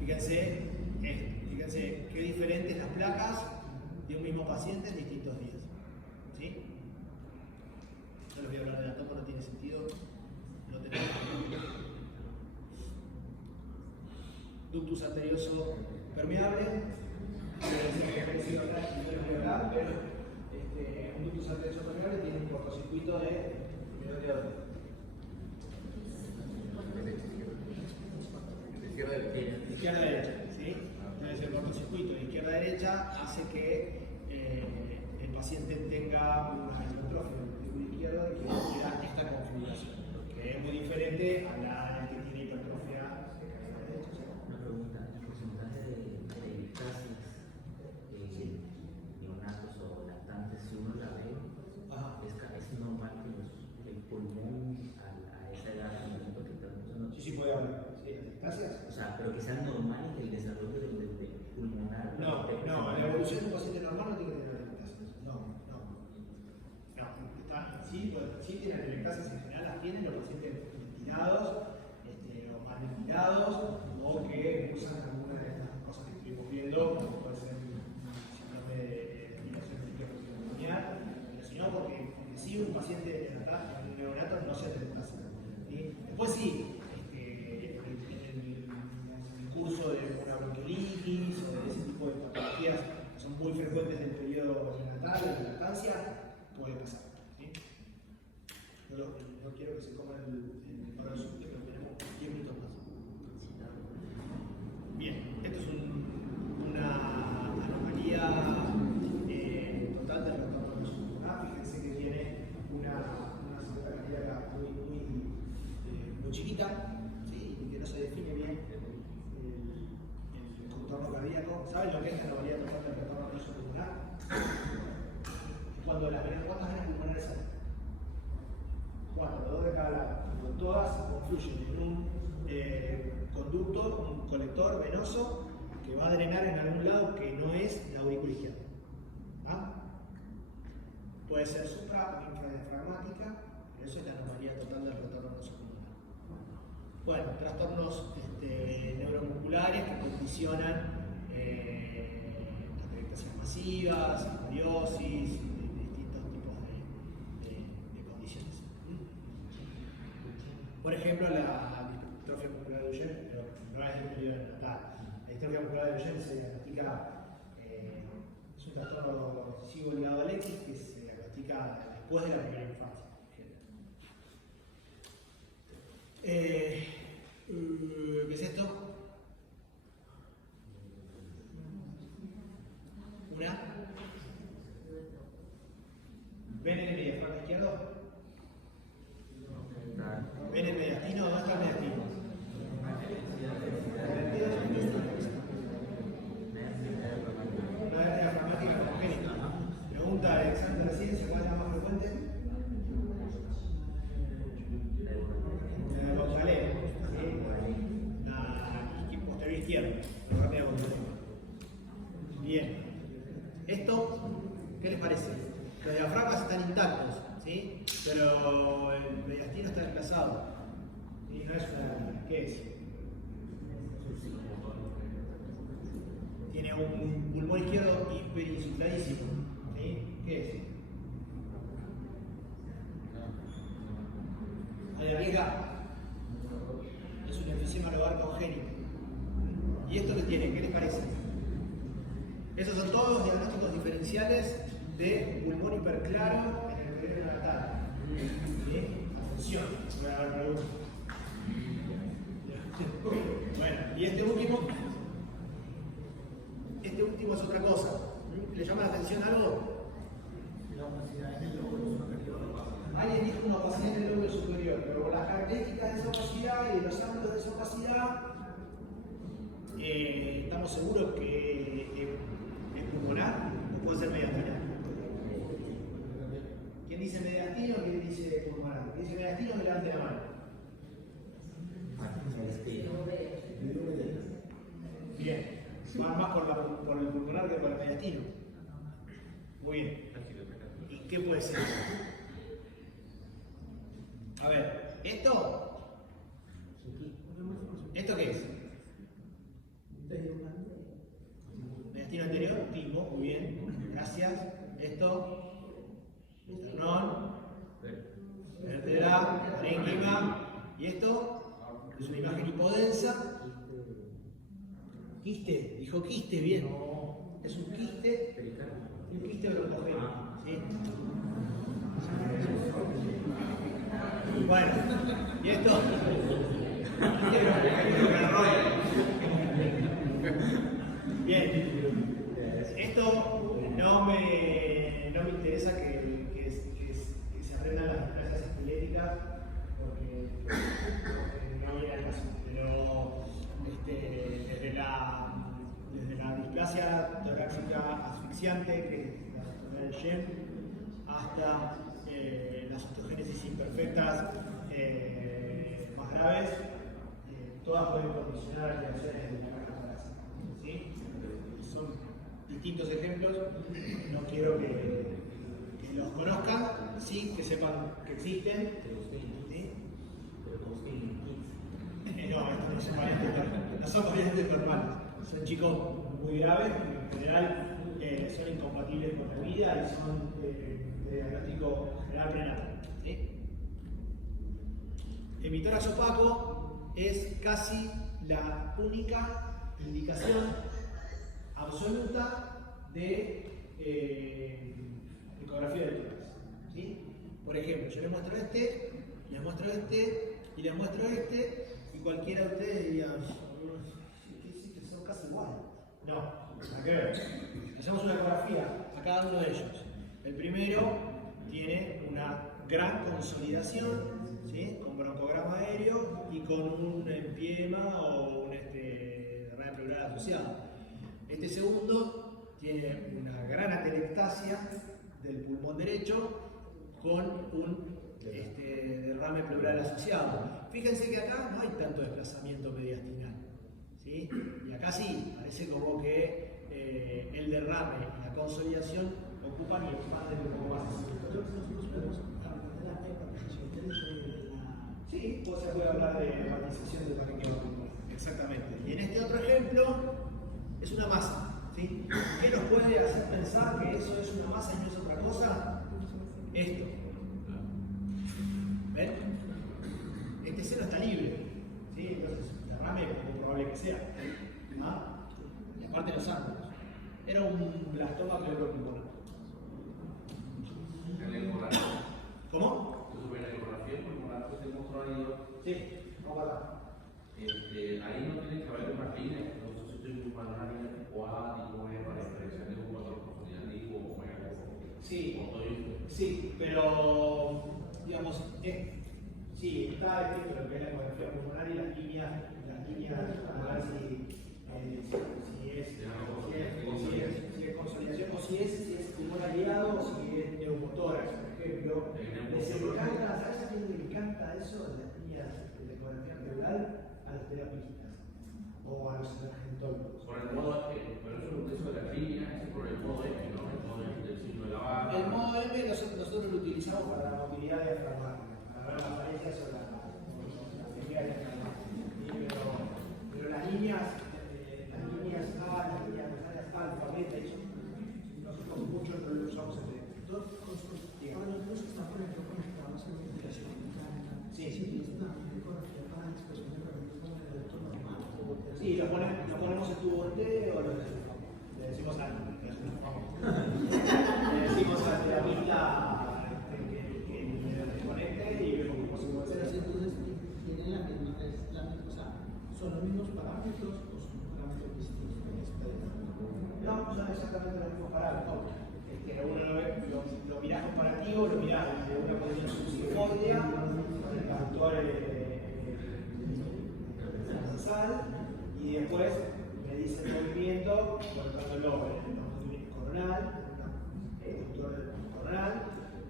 Fíjense qué diferentes las placas de un mismo paciente en distintos días, ¿sí? No les voy a hablar de la toma, no tiene sentido, no tenemos. Ductus arterioso permeable, pero un ductus arterioso tiene un cortocircuito de izquierda a derecha, ¿sí? Entonces el cortocircuito de izquierda a derecha hace que el paciente tenga una hipertrofia del ventrículo izquierdo y que tenga esta configuración, que es muy diferente a la que tiene hipertrofia de cabeza derecha. Una pregunta, ¿el porcentaje de ectasis neonatos o lactantes, si uno la ve, es normal que el pulmón a esa edad, Sí, puede haber. Sí, gracias. o sea, pero que sean normales el desarrollo del pulmonar? No, la evolución de un paciente normal no tiene que tener atelectasis. Sí tienen atelectasis en general, las tienen los pacientes ventilados, o mal ventilados, o que usan alguna de estas cosas que estuvimos viendo, como puede ser síndrome de ventilación pulmonar, pero si no, porque sí un paciente un neonato no se atelectasis. Después sí, en el curso de una bronquiolitis o de ese tipo de patologías que son muy frecuentes del periodo neonatal, de la lactancia, puede pasar. ¿Sí? No quiero que se coma el corazón, pero tenemos 10 minutos más. Bien, esto es una anomalía total del retorno pulmonar. Fíjense que tiene una cierta cardíaca muy chiquita, ¿sí? Y que no se define bien el contorno cardíaco. ¿Saben lo que es la anomalía total del retorno pulmonar? Cuando ¿cuántas venas pulmonares hay? 4, 2 de cada lado. Todas confluyen en un conducto, un colector venoso que va a drenar en algún lado que no es la aurícula izquierda. ¿Ah? Puede ser supra o infradiafragmática, pero eso es la anomalía total del retorno pulmonar. Bueno, trastornos neuromusculares que condicionan atelectasias masivas, escoliosis, distintos tipos de condiciones. Por ejemplo, la distrofia muscular de Duchenne, pero no es del periodo neonatal. La distrofia muscular de Duchenne se diagnostica, es un trastorno recesivo ligado al X que se diagnostica después de la primera infancia. ¿Qué es esto? ¿Ven el mediastino izquierdo? ¿Ven el mediastino? ¿Dónde está el mediastino? Una hernia diafragmática congénita. Pregunta del examen de residencia, ¿cuál es la más frecuente? La gonzalea, ¿sí? La posterior izquierda, la hernia gonzalea. Bien. ¿Esto qué les parece? Los diafragmas están intactos, ¿sí? Pero el mediastino está desplazado. Y no es una. ¿Qué es? Tiene un pulmón izquierdo hiperinsufladísimo. ¿Sí? ¿Qué es? ¿Hay arriesga? Es un enfisema lobar congénito. ¿Y esto qué tiene? ¿Qué les parece? Esos son todos los diagnósticos diferenciales de pulmón hiperclaro en el periodo neonatal. Atención, voy a dar preguntas. Bueno, y este último es otra cosa. ¿Le llama la atención algo? La opacidad en el lóbulo superior. Alguien dijo una opacidad en el lóbulo superior, pero por las características de esa opacidad y de los ángulos de esa opacidad, estamos seguros que es pulmonar o puede ser mediastino. ¿Quién dice mediastino? ¿Quién dice pulmonar? ¿Quién dice mediastino? Que levante la mano. Bien. Va más por el pulmonar que por el mediastino. Muy bien. ¿Y qué puede ser? A ver, ¿esto qué es? Mediastino anterior, timo, muy bien, gracias. Esto, esternón, vértebra, parénquima, y esto es una imagen hipodensa. Quiste, dijo quiste, bien. es un quiste broncogénico. ¿Sí? Bueno, y esto. Bien, esto no me interesa que se aprendan las clases esqueléticas porque no viene al caso, pero desde la displasia torácica asfixiante, que es la enfermedad de Shem, hasta las osteogénesis imperfectas más graves, todas pueden condicionar alteraciones de la caja torácica. ¿Sí? Son distintos ejemplos, no quiero que los conozcan, sí, que sepan que existen. ¿Sí? No, estos no son variantes normales, son chicos muy graves, en general son incompatibles con la vida y son de diagnóstico general prenatal. ¿Sí? El tórax opaco es casi la única indicación absoluta de ecografía del tórax. ¿Sí? Por ejemplo, yo les muestro este, les muestro este y les muestro este, y cualquiera de ustedes diría, que son casi iguales. No, nada que ver. Hacemos una ecografía a cada uno de ellos. El primero tiene una gran consolidación, ¿sí? Con broncograma aéreo y con un empiema o un derrame pleural asociado. Este segundo tiene una gran atelectasia del pulmón derecho con un derrame pleural asociado. Fíjense que acá no hay tanto desplazamiento mediastinal, ¿sí? Y acá sí, parece como que el derrame y la consolidación ocupan y expanden un poco más. Sí, se puede hablar de hematización del paquete. Exactamente. Y en este otro ejemplo es una masa. ¿Sí? ¿Qué nos puede hacer pensar que eso es una masa y no es otra cosa? Esto. ¿Ven? Este seno está libre. ¿Sí? Entonces, derrame es poco probable que sea. ¿Ah? Y aparte los ángulos. Era un blastoma pleuropulmonar. ¿Cómo? Sobre la ecografía pulmonar que se mostró ahí, Sí, vamos a ahí no tiene que haber una línea, no sé si estoy muy mal, una línea tipo A, tipo B, para diferenciar de un motor consolidativo o sí, pero digamos, sí, está escrito lo que es la ecografía pulmonar y las líneas para ver si es consolidación o si es pulmón aliado o si es neumotórax, por ejemplo. Les encanta, ¿sabes a quién le encanta eso de las líneas de ecografía pleural? A los terapistas o a los emergentólogos. Por el modo pero eso de la línea es por el modo M, ¿no? El modo del signo de la barra. El modo M nosotros lo utilizamos para la movilidad diafragmática, para ver las falencias o la movilidad diafragmática. Pero las líneas A, las líneas alfa, beta, eso nosotros mucho no lo usamos entre dos cosas. Para los dos que están, por ejemplo, conectados a la ventilación mecánica, sí, es una ecografía para la expresión de organismos con el electro normal. Sí, lo ponemos en tubo T o le decimos a le decimos al terapista que le conecte y vemos cómo se mueve. Pero si entonces tienen la misma, o sea, son los mismos parámetros o son parámetros distintos. No, son exactamente los mismos parámetros. Uno lo mirás comparativo, lo mirás desde una posición subsifoidea, con el factor nasal, y después me dice el movimiento colocándolo en el movimiento coronal, coronal,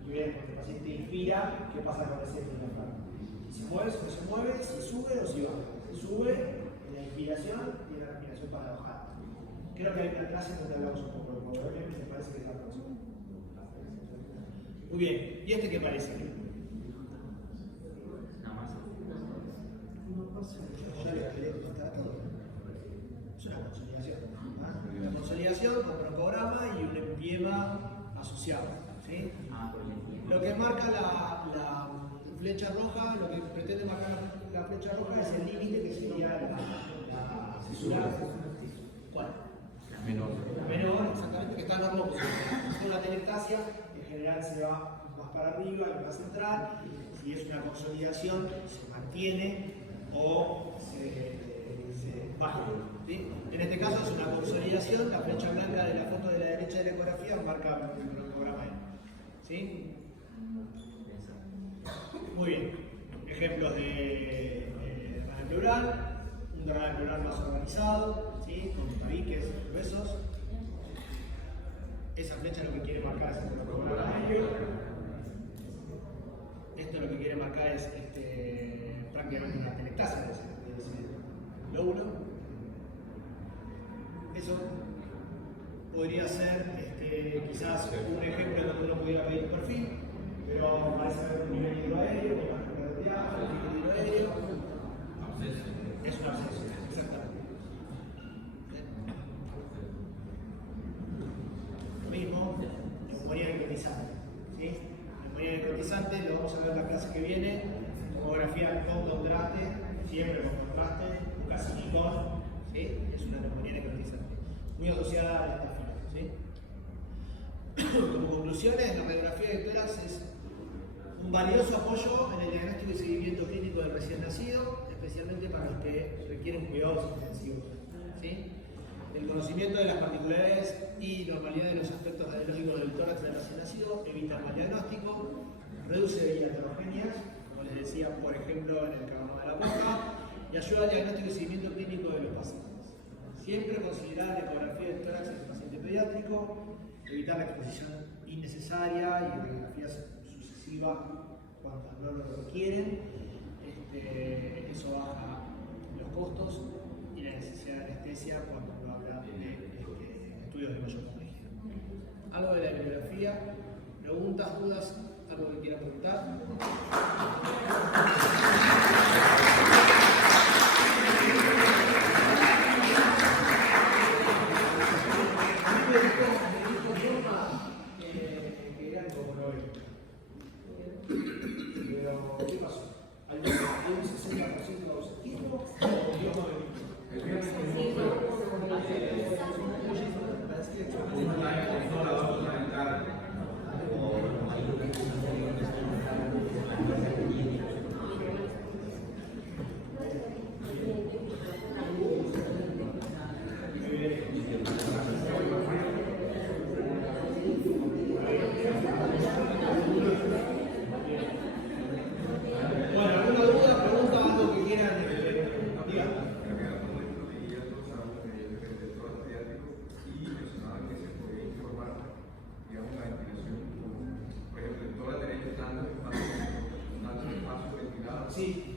y ven cuando el paciente inspira, qué pasa con ese diafragma. Si se mueve o no se mueve, si sube o si baja. Si sube en la inspiración y en la respiración para bajar. Creo que hay una clase donde hablamos un poco de movimiento y me parece que es la próxima. Muy bien, ¿y este qué parece? Nada más. Ya le quería contar todo. Es una consolidación. Una consolidación con broncograma y un empiema asociado. ¿Sí? Por ejemplo. Lo que marca la flecha roja, lo que pretende marcar la flecha roja es el límite que sería la cesura. ¿Cuál? Menor. La menor, esta norma, porque con la telectasia en general se va más para arriba y más central. Si es una consolidación, se mantiene o se baja. ¿Sí? En este caso es una consolidación, la flecha blanca de la foto de la derecha de la ecografía marca el cronograma. ¿Sí? Muy bien. Ejemplos de derrame pleural, un derrame pleural más organizado, ¿sí? Con tabiques gruesos. Esa flecha lo que quiere marcar es el cronograma medio. Esto lo que quiere marcar es prácticamente una telectasia de ese lóbulo. Eso podría ser quizás un ejemplo donde uno pudiera pedir un perfil, pero parece haber un nivel hidroaéreo, una máquina de diáfano, un nivel hidroaéreo. Es un absceso, exactamente. Lo mismo, neumonía necrotizante. ¿Sí? Neumonía necrotizante lo vamos a ver la clase que viene. Tomografía con contraste, siempre con contraste, casi ni con. ¿Sí? Es una neumonía necrotizante. Muy asociada a esta fila. ¿Sí? Como conclusiones, la radiografía de tórax es un valioso apoyo en el diagnóstico y seguimiento clínico del recién nacido, especialmente para los que requieren cuidados intensivos. ¿Sí? El conocimiento de las particularidades y normalidad de los aspectos radiológicos del tórax del recién nacido evita el mal diagnóstico, reduce heterogenias, como les decía, por ejemplo, en el carcinoma de la boca, y ayuda al diagnóstico y seguimiento clínico de los pacientes. Siempre considerar la ecografía del tórax en el paciente pediátrico, evitar la exposición innecesaria y radiografías sucesivas cuando no lo requieren. Eso baja los costos y la necesidad de anestesia cuando uno habla de estudios de mayor complejidad. Algo de la bibliografía, preguntas, dudas, algo que quieran preguntar. Pero, ¿qué pasó? ¿Hay un 60% de ausentismo? Sí.